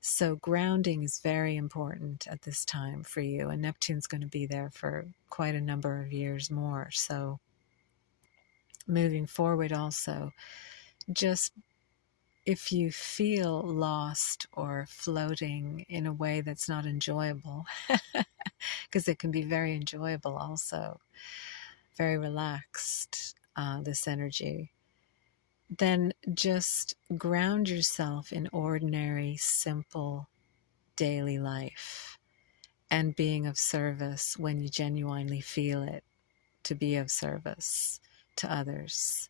So grounding is very important at this time for you, and Neptune's going to be there for quite a number of years more. So moving forward also, just if you feel lost or floating in a way that's not enjoyable, because it can be very enjoyable also, very relaxed, this energy, then just ground yourself in ordinary, simple, daily life and being of service when you genuinely feel it, to be of service to others.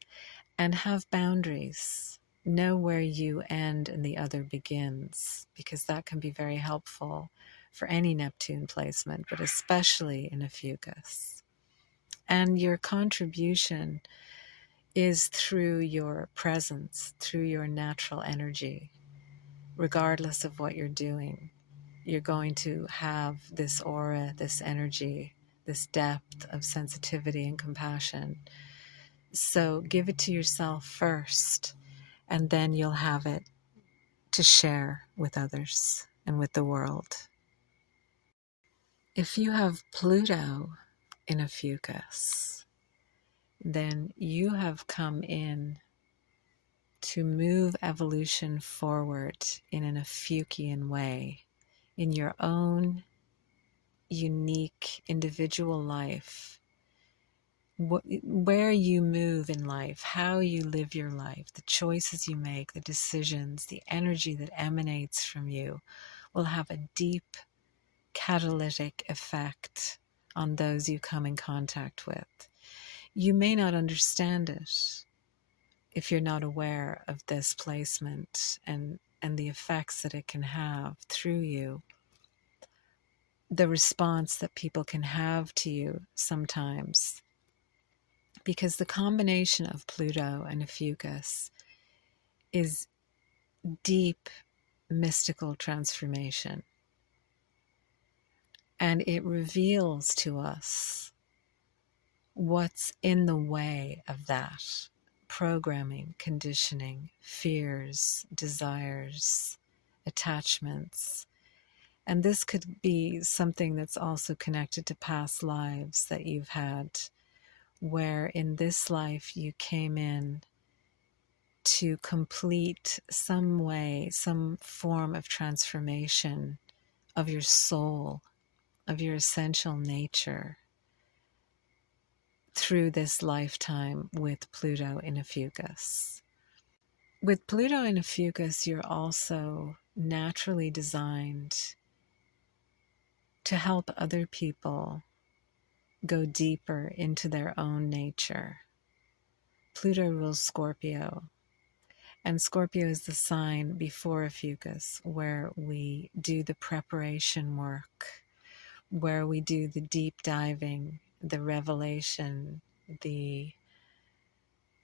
And have boundaries. Know where you end and the other begins, because that can be very helpful for any Neptune placement, but especially in Ophiuchus. And your contribution is through your presence, through your natural energy. Regardless of what you're doing, you're going to have this aura, this energy, this depth of sensitivity and compassion. So give it to yourself first, and then you'll have it to share with others and with the world. If you have Pluto in Ophiuchus, then you have come in to move evolution forward in an Ophiuchian way, in your own unique individual life, where you move in life, how you live your life, the choices you make, the decisions, the energy that emanates from you will have a deep catalytic effect on those you come in contact with. You may not understand it if you're not aware of this placement and the effects that it can have through you, the response that people can have to you sometimes. Because the combination of Pluto and Ophiuchus is deep mystical transformation. And it reveals to us what's in the way of that. Programming, conditioning, fears, desires, attachments. And this could be something that's also connected to past lives that you've had, where in this life you came in to complete some way, some form of transformation of your soul, of your essential nature, through this lifetime with Pluto in Ophiuchus. With Pluto in Ophiuchus, you're also naturally designed to help other people go deeper into their own nature, Pluto rules Scorpio, and Scorpio is the sign before Ophiuchus, where we do the preparation work, where we do the deep diving, the revelation,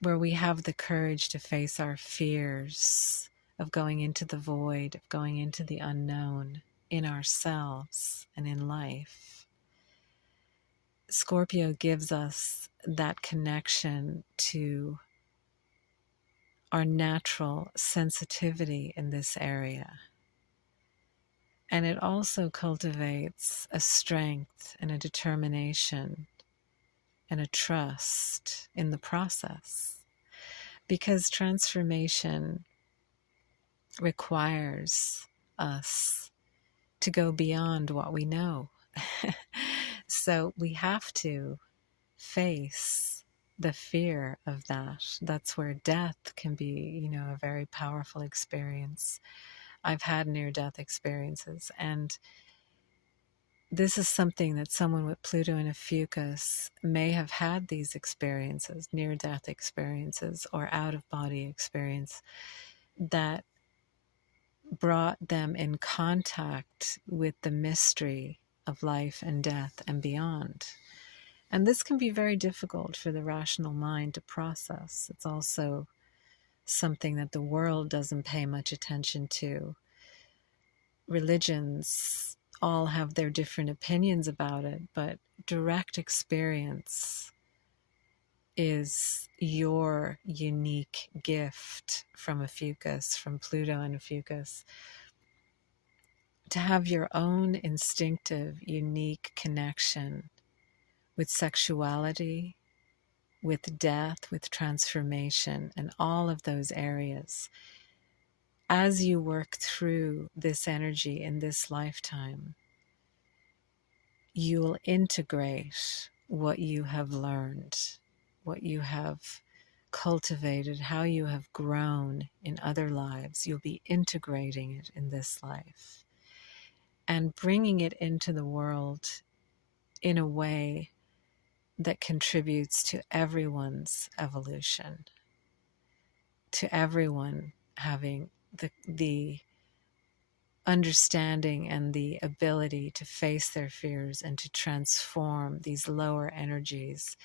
where we have the courage to face our fears of going into the void, of going into the unknown in ourselves and in life. Scorpio gives us that connection to our natural sensitivity in this area. And it also cultivates a strength and a determination and a trust in the process. Because transformation requires us to go beyond what we know. So we have to face the fear of that. That's where death can be, a very powerful experience. I've had near-death experiences, and this is something that someone with Pluto and Ophiuchus may have had, these experiences, near-death experiences or out-of-body experience, that brought them in contact with the mystery of life and death and beyond. And this can be very difficult for the rational mind to process. It's also something that the world doesn't pay much attention to. Religions all have their different opinions about it, but direct experience is your unique gift from Ophiuchus, from Pluto and Ophiuchus, to have your own instinctive, unique connection with sexuality, with death, with transformation, and all of those areas. As you work through this energy in this lifetime, you will integrate what you have learned, what you have cultivated, how you have grown in other lives. You'll be integrating it in this life and bringing it into the world in a way that contributes to everyone's evolution, to everyone having the understanding and the ability to face their fears and to transform these lower energies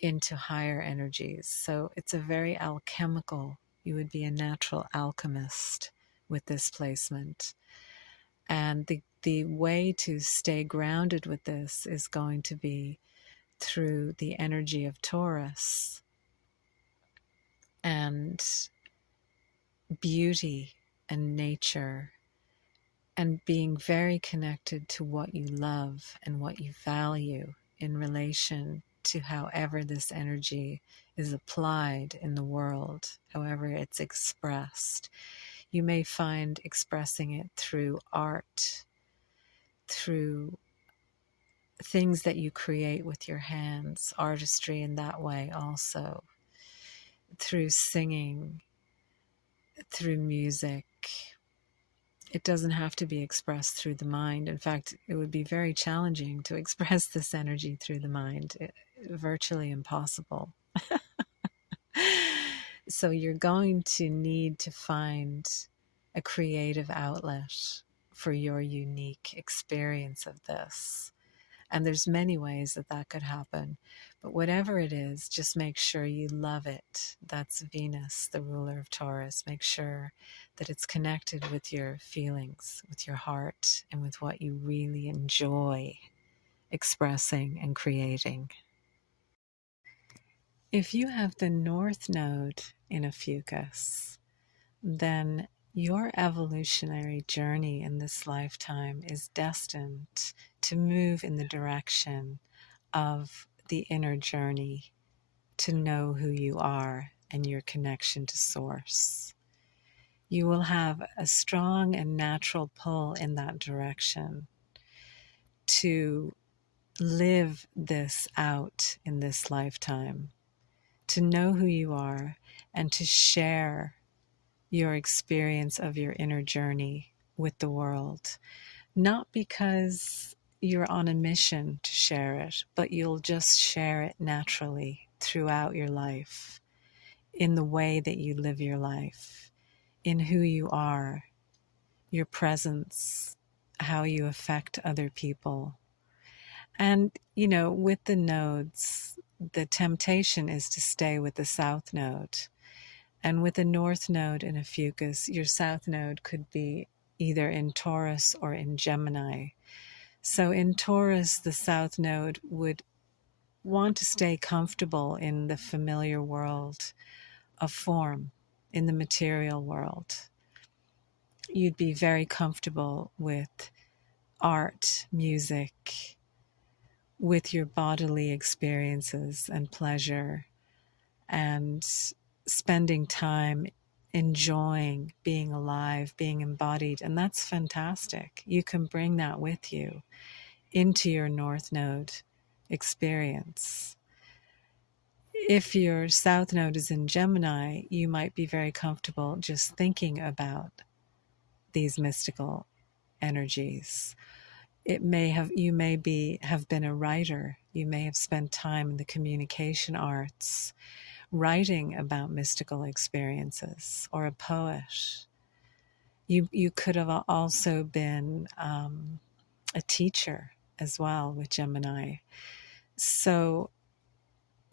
into higher energies. So it's a very alchemical, you would be a natural alchemist with this placement. And the way to stay grounded with this is going to be through the energy of Taurus and beauty and nature, and being very connected to what you love and what you value in relation to however this energy is applied in the world, however it's expressed. You may find expressing it through art, through things that you create with your hands, artistry in that way also, through singing, through music. It doesn't have to be expressed through the mind. In fact, it would be very challenging to express this energy through the mind, virtually impossible. So you're going to need to find a creative outlet for your unique experience of this. And there's many ways that that could happen. But whatever it is, just make sure you love it. That's Venus, the ruler of Taurus. Make sure that it's connected with your feelings, with your heart, and with what you really enjoy expressing and creating. If you have the North Node in Ophiuchus, then your evolutionary journey in this lifetime is destined to move in the direction of the inner journey, to know who you are and your connection to Source. You will have a strong and natural pull in that direction to live this out in this lifetime, to know who you are and to share your experience of your inner journey with the world. Not because you're on a mission to share it, but you'll just share it naturally throughout your life. in the way that you live your life, in who you are, your presence, how you affect other people. And, with the nodes, the temptation is to stay with the south node. And with the north node in Ophiuchus, your south node could be either in Taurus or in Gemini. So in Taurus, the south node would want to stay comfortable in the familiar world of form, in the material world. You'd be very comfortable with art, music, with your bodily experiences and pleasure, and spending time enjoying being alive, being embodied. And that's fantastic. You can bring that with you into your North Node experience. If your South Node is in Gemini, you might be very comfortable just thinking about these mystical energies. You may have been a writer. You may have spent time in the communication arts writing about mystical experiences, or a poet. You could have also been a teacher as well with Gemini. So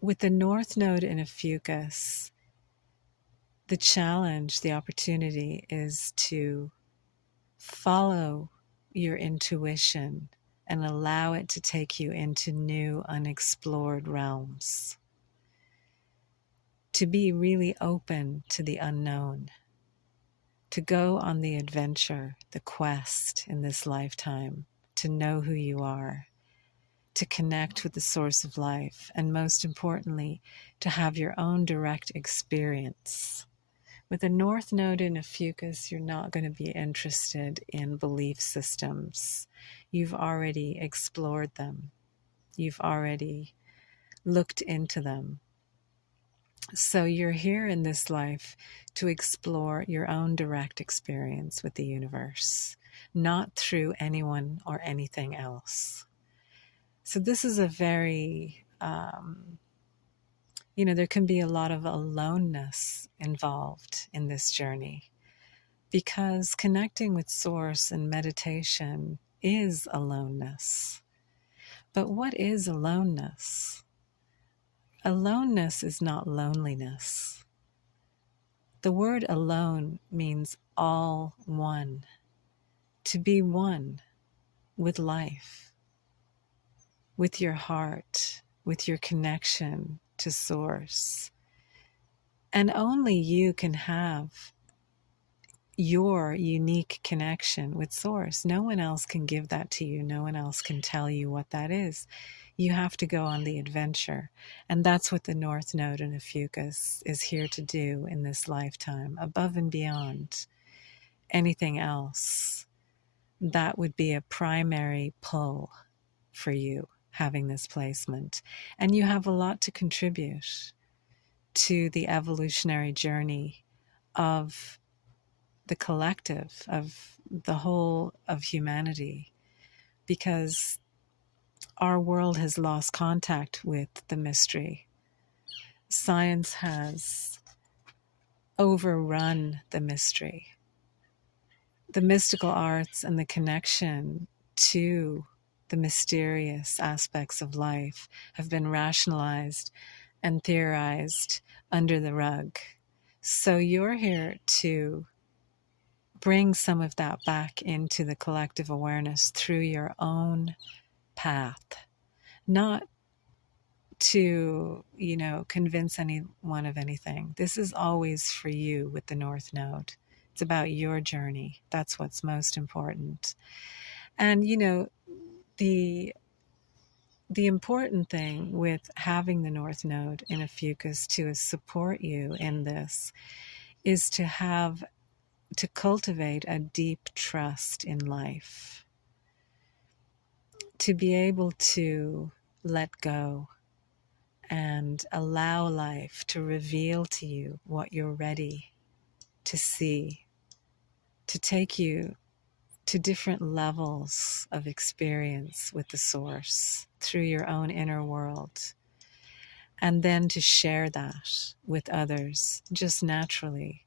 with the North Node in Ophiuchus, the challenge, the opportunity is to follow your intuition and allow it to take you into new, unexplored realms. To be really open to the unknown, to go on the adventure, the quest in this lifetime, to know who you are, to connect with the source of life, and most importantly, to have your own direct experience. With a North Node in Ophiuchus, you're not going to be interested in belief systems. You've already explored them. You've already looked into them. So you're here in this life to explore your own direct experience with the universe, not through anyone or anything else. So this is a very, there can be a lot of aloneness involved in this journey, because connecting with Source and meditation is aloneness. But what is aloneness? Aloneness is not loneliness. The word alone means all one, to be one with life, with your heart, with your connection to Source. And only you can have your unique connection with Source. No one else can give that to you. No one else can tell you what that is. You have to go on the adventure. And that's what the North Node in Ophiuchus is here to do in this lifetime, above and beyond anything else. That would be a primary pull for you, having this placement. And you have a lot to contribute to the evolutionary journey of the collective, of the whole of humanity, because our world has lost contact with the mystery. Science has overrun the mystery. The mystical arts and the connection to the mysterious aspects of life have been rationalized and theorized under the rug. So you're here to bring some of that back into the collective awareness through your own path, not to, convince anyone of anything. This is always for you with the North Node. It's about your journey. That's what's most important. And, the important thing with having the North Node in Ophiuchus to support you in this is to cultivate a deep trust in life, to be able to let go and allow life to reveal to you what you're ready to see, to take you to different levels of experience with the Source through your own inner world. and then to share that with others just naturally.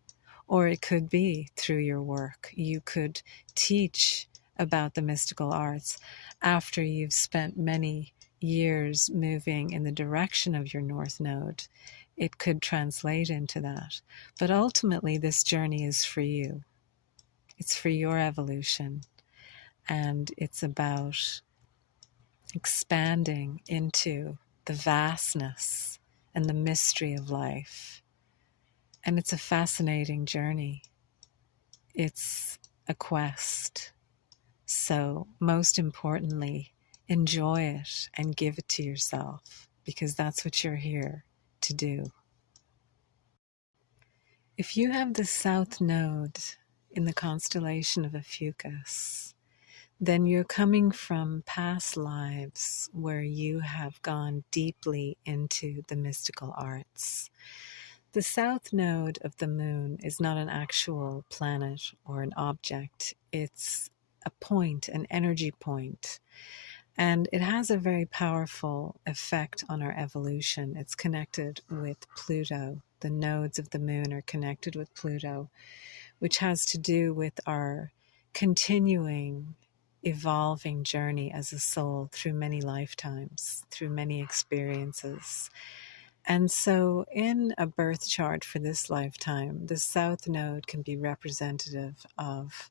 Or it could be through your work. You could teach about the mystical arts after you've spent many years moving in the direction of your North Node. It could translate into that. But ultimately, this journey is for you. It's for your evolution. And it's about expanding into the vastness and the mystery of life. And it's a fascinating journey. It's a quest. So, most importantly, enjoy it and give it to yourself, because that's what you're here to do. If you have the South Node in the constellation of Ophiuchus, then you're coming from past lives where you have gone deeply into the mystical arts. The South Node of the Moon is not an actual planet or an object. It's a point, an energy point. And it has a very powerful effect on our evolution. It's connected with Pluto. The nodes of the Moon are connected with Pluto, which has to do with our continuing evolving journey as a soul through many lifetimes, through many experiences. And so in a birth chart for this lifetime, the South Node can be representative of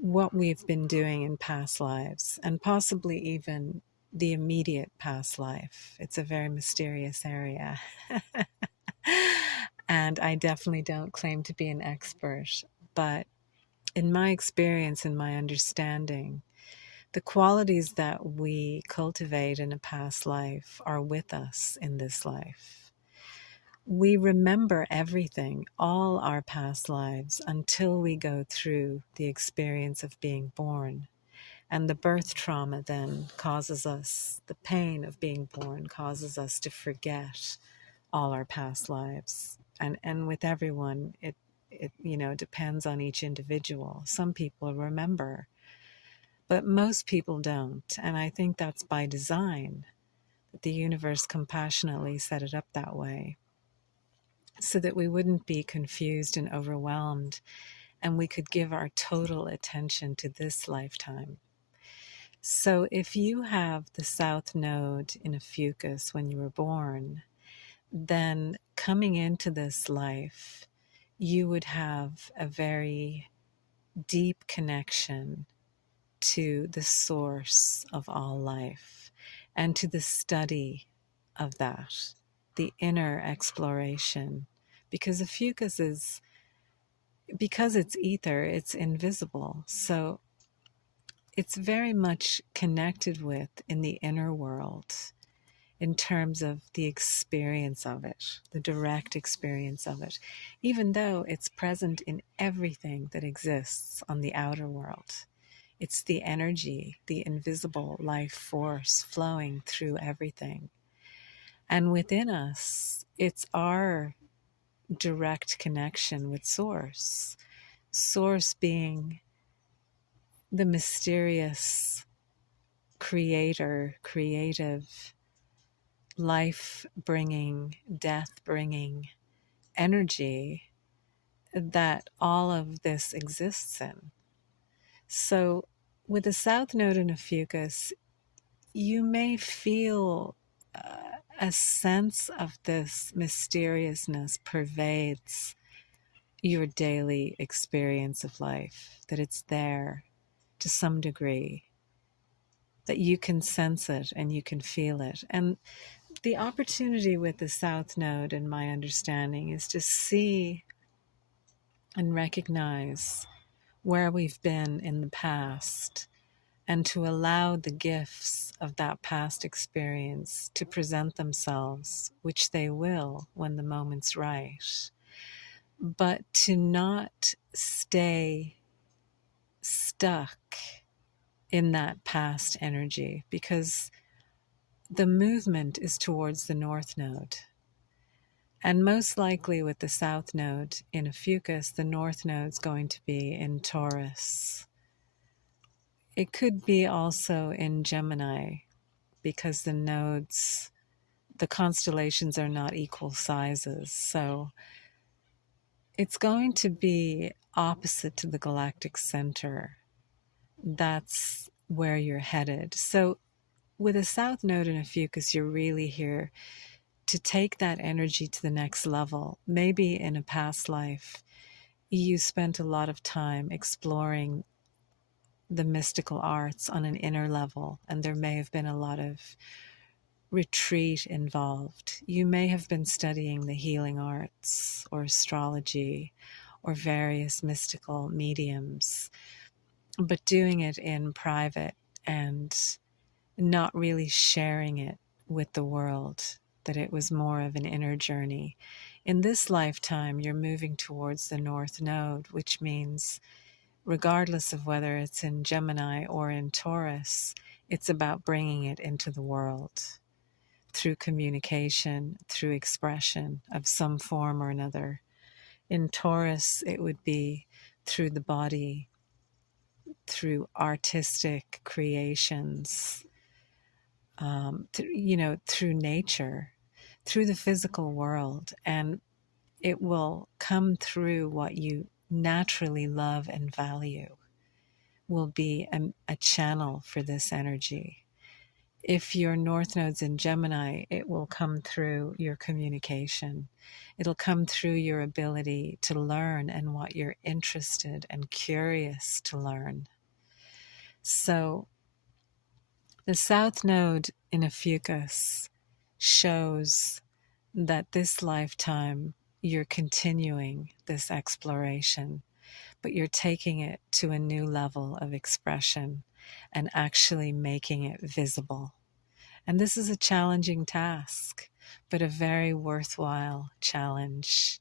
what we've been doing in past lives, and possibly even the immediate past life. It's a very mysterious area. And I definitely don't claim to be an expert, but in my experience and my understanding, the qualities that we cultivate in a past life are with us in this life. We remember everything, all our past lives, until we go through the experience of being born. And the birth trauma then causes us, the pain of being born causes us to forget all our past lives. And with everyone, it depends on each individual. Some people remember, but most people don't. And I think that's by design, that the universe compassionately set it up that way, so that we wouldn't be confused and overwhelmed, and we could give our total attention to this lifetime. So if you have the South Node in Ophiuchus when you were born, then coming into this life, you would have a very deep connection to the source of all life and to the study of that, the inner exploration. Because Ophiuchus is, because it's ether, it's invisible. So it's very much connected with in the inner world, in terms of the experience of it, the direct experience of it, even though it's present in everything that exists on the outer world. It's the energy, the invisible life force flowing through everything. And within us, it's our direct connection with Source. Source being the mysterious creator, creative, life-bringing, death-bringing energy that all of this exists in. So with the South Node in Ophiuchus, you may feel a sense of this mysteriousness pervades your daily experience of life, that it's there to some degree, that you can sense it and you can feel it. And the opportunity with the South Node, in my understanding, is to see and recognize where we've been in the past, and to allow the gifts of that past experience to present themselves, which they will when the moment's right, but to not stay stuck in that past energy, because the movement is towards the North Node. And most likely with the South Node in Ophiuchus, the North Node's going to be in Taurus. It could be also in Gemini, because the nodes the constellations are not equal sizes. So it's going to be opposite to the galactic center. That's where you're headed. So with a south node in Ophiuchus, you're really here to take that energy to the next level. Maybe in a past life, you spent a lot of time exploring the mystical arts on an inner level, and there may have been a lot of retreat involved. You may have been studying the healing arts or astrology or various mystical mediums, but doing it in private and not really sharing it with the world, that it was more of an inner journey. In this lifetime, you're moving towards the North Node, which means regardless of whether it's in Gemini or in Taurus, it's about bringing it into the world through communication, through expression of some form or another. In Taurus, it would be through the body, through artistic creations, through nature, through the physical world, and it will come through what you naturally love and value, will be a channel for this energy. If your North Node's in Gemini, it will come through your communication. It'll come through your ability to learn and what you're interested and curious to learn. So the South Node in Ophiuchus shows that this lifetime you're continuing this exploration, but you're taking it to a new level of expression and actually making it visible. And this is a challenging task, but a very worthwhile challenge.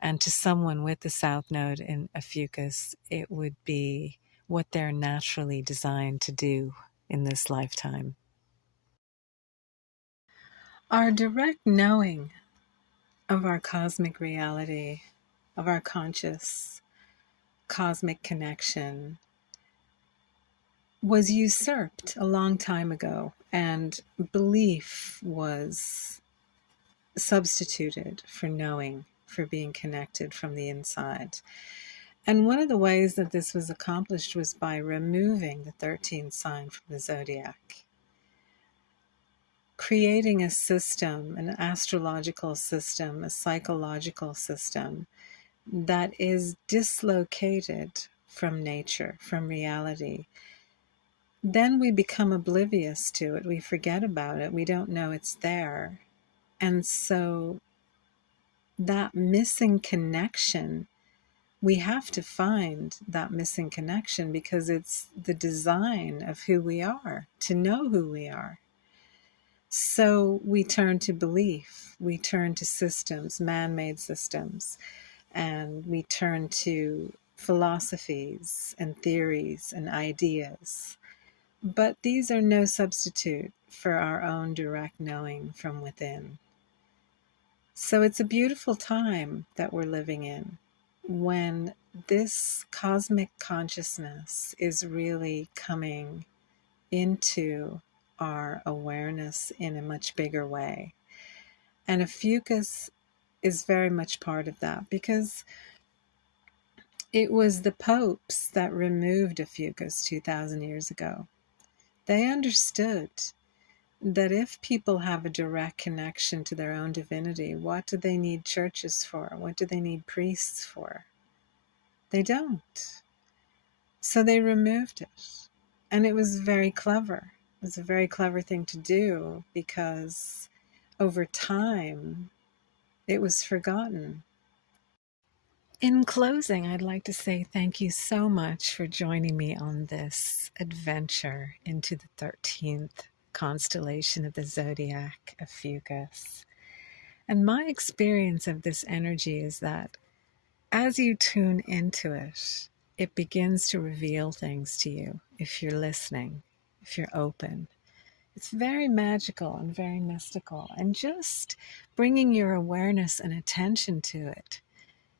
And to someone with the South Node in Ophiuchus, it would be what they're naturally designed to do in this lifetime. Our direct knowing of our cosmic reality, of our conscious cosmic connection, was usurped a long time ago, and belief was substituted for knowing, for being connected from the inside. And one of the ways that this was accomplished was by removing the 13th sign from the zodiac, creating a system, an astrological system, a psychological system that is dislocated from nature, from reality. Then we become oblivious to it. We forget about it. We don't know it's there. And so that missing connection, we have to find that missing connection, because it's the design of who we are, to know who we are. So we turn to belief, we turn to systems, man-made systems, and we turn to philosophies and theories and ideas. But these are no substitute for our own direct knowing from within. So it's a beautiful time that we're living in, when this cosmic consciousness is really coming into our awareness in a much bigger way. And Ophiuchus is very much part of that, because it was the popes that removed Ophiuchus 2,000 years ago. They understood that if people have a direct connection to their own divinity, what do they need churches for? What do they need priests for? They don't. So they removed it. And it was very clever. It was a very clever thing to do, because over time it was forgotten. In closing, I'd like to say thank you so much for joining me on this adventure into the 13th constellation of the zodiac, Ophiuchus. And my experience of this energy is that as you tune into it, it begins to reveal things to you if you're listening, if you're open. It's very magical and very mystical, and just bringing your awareness and attention to it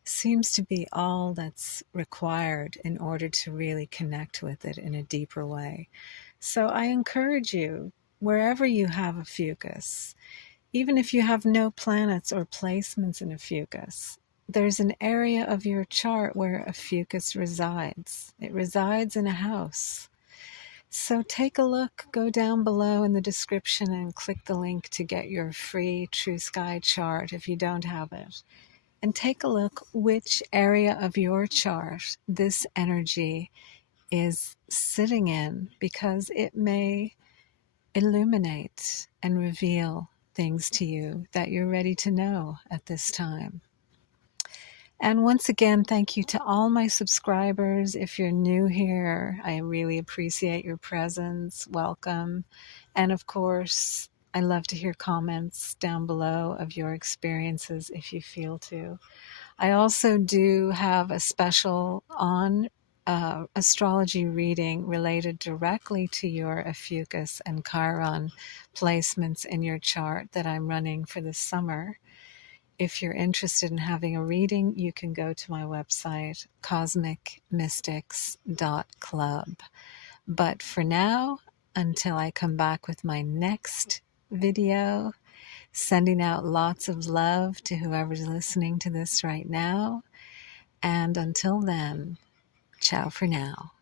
seems to be all that's required in order to really connect with it in a deeper way. So I encourage you, wherever you have Ophiuchus, Even if you have no planets or placements in Ophiuchus, there's an area of your chart where Ophiuchus resides. It resides in a house. So take a look, go down below in the description and click the link to get your free True Sky chart if you don't have it. And take a look which area of your chart this energy is sitting in, because it may illuminate and reveal things to you that you're ready to know at this time. And once again, thank you to all my subscribers. If you're new here, I really appreciate your presence. Welcome. And of course, I love to hear comments down below of your experiences if you feel to. I also do have a special on astrology reading related directly to your Ophiuchus and Chiron placements in your chart that I'm running for this summer. If you're interested in having a reading, you can go to my website, cosmicmystics.club. But for now, until I come back with my next video, sending out lots of love to whoever's listening to this right now. And until then, ciao for now.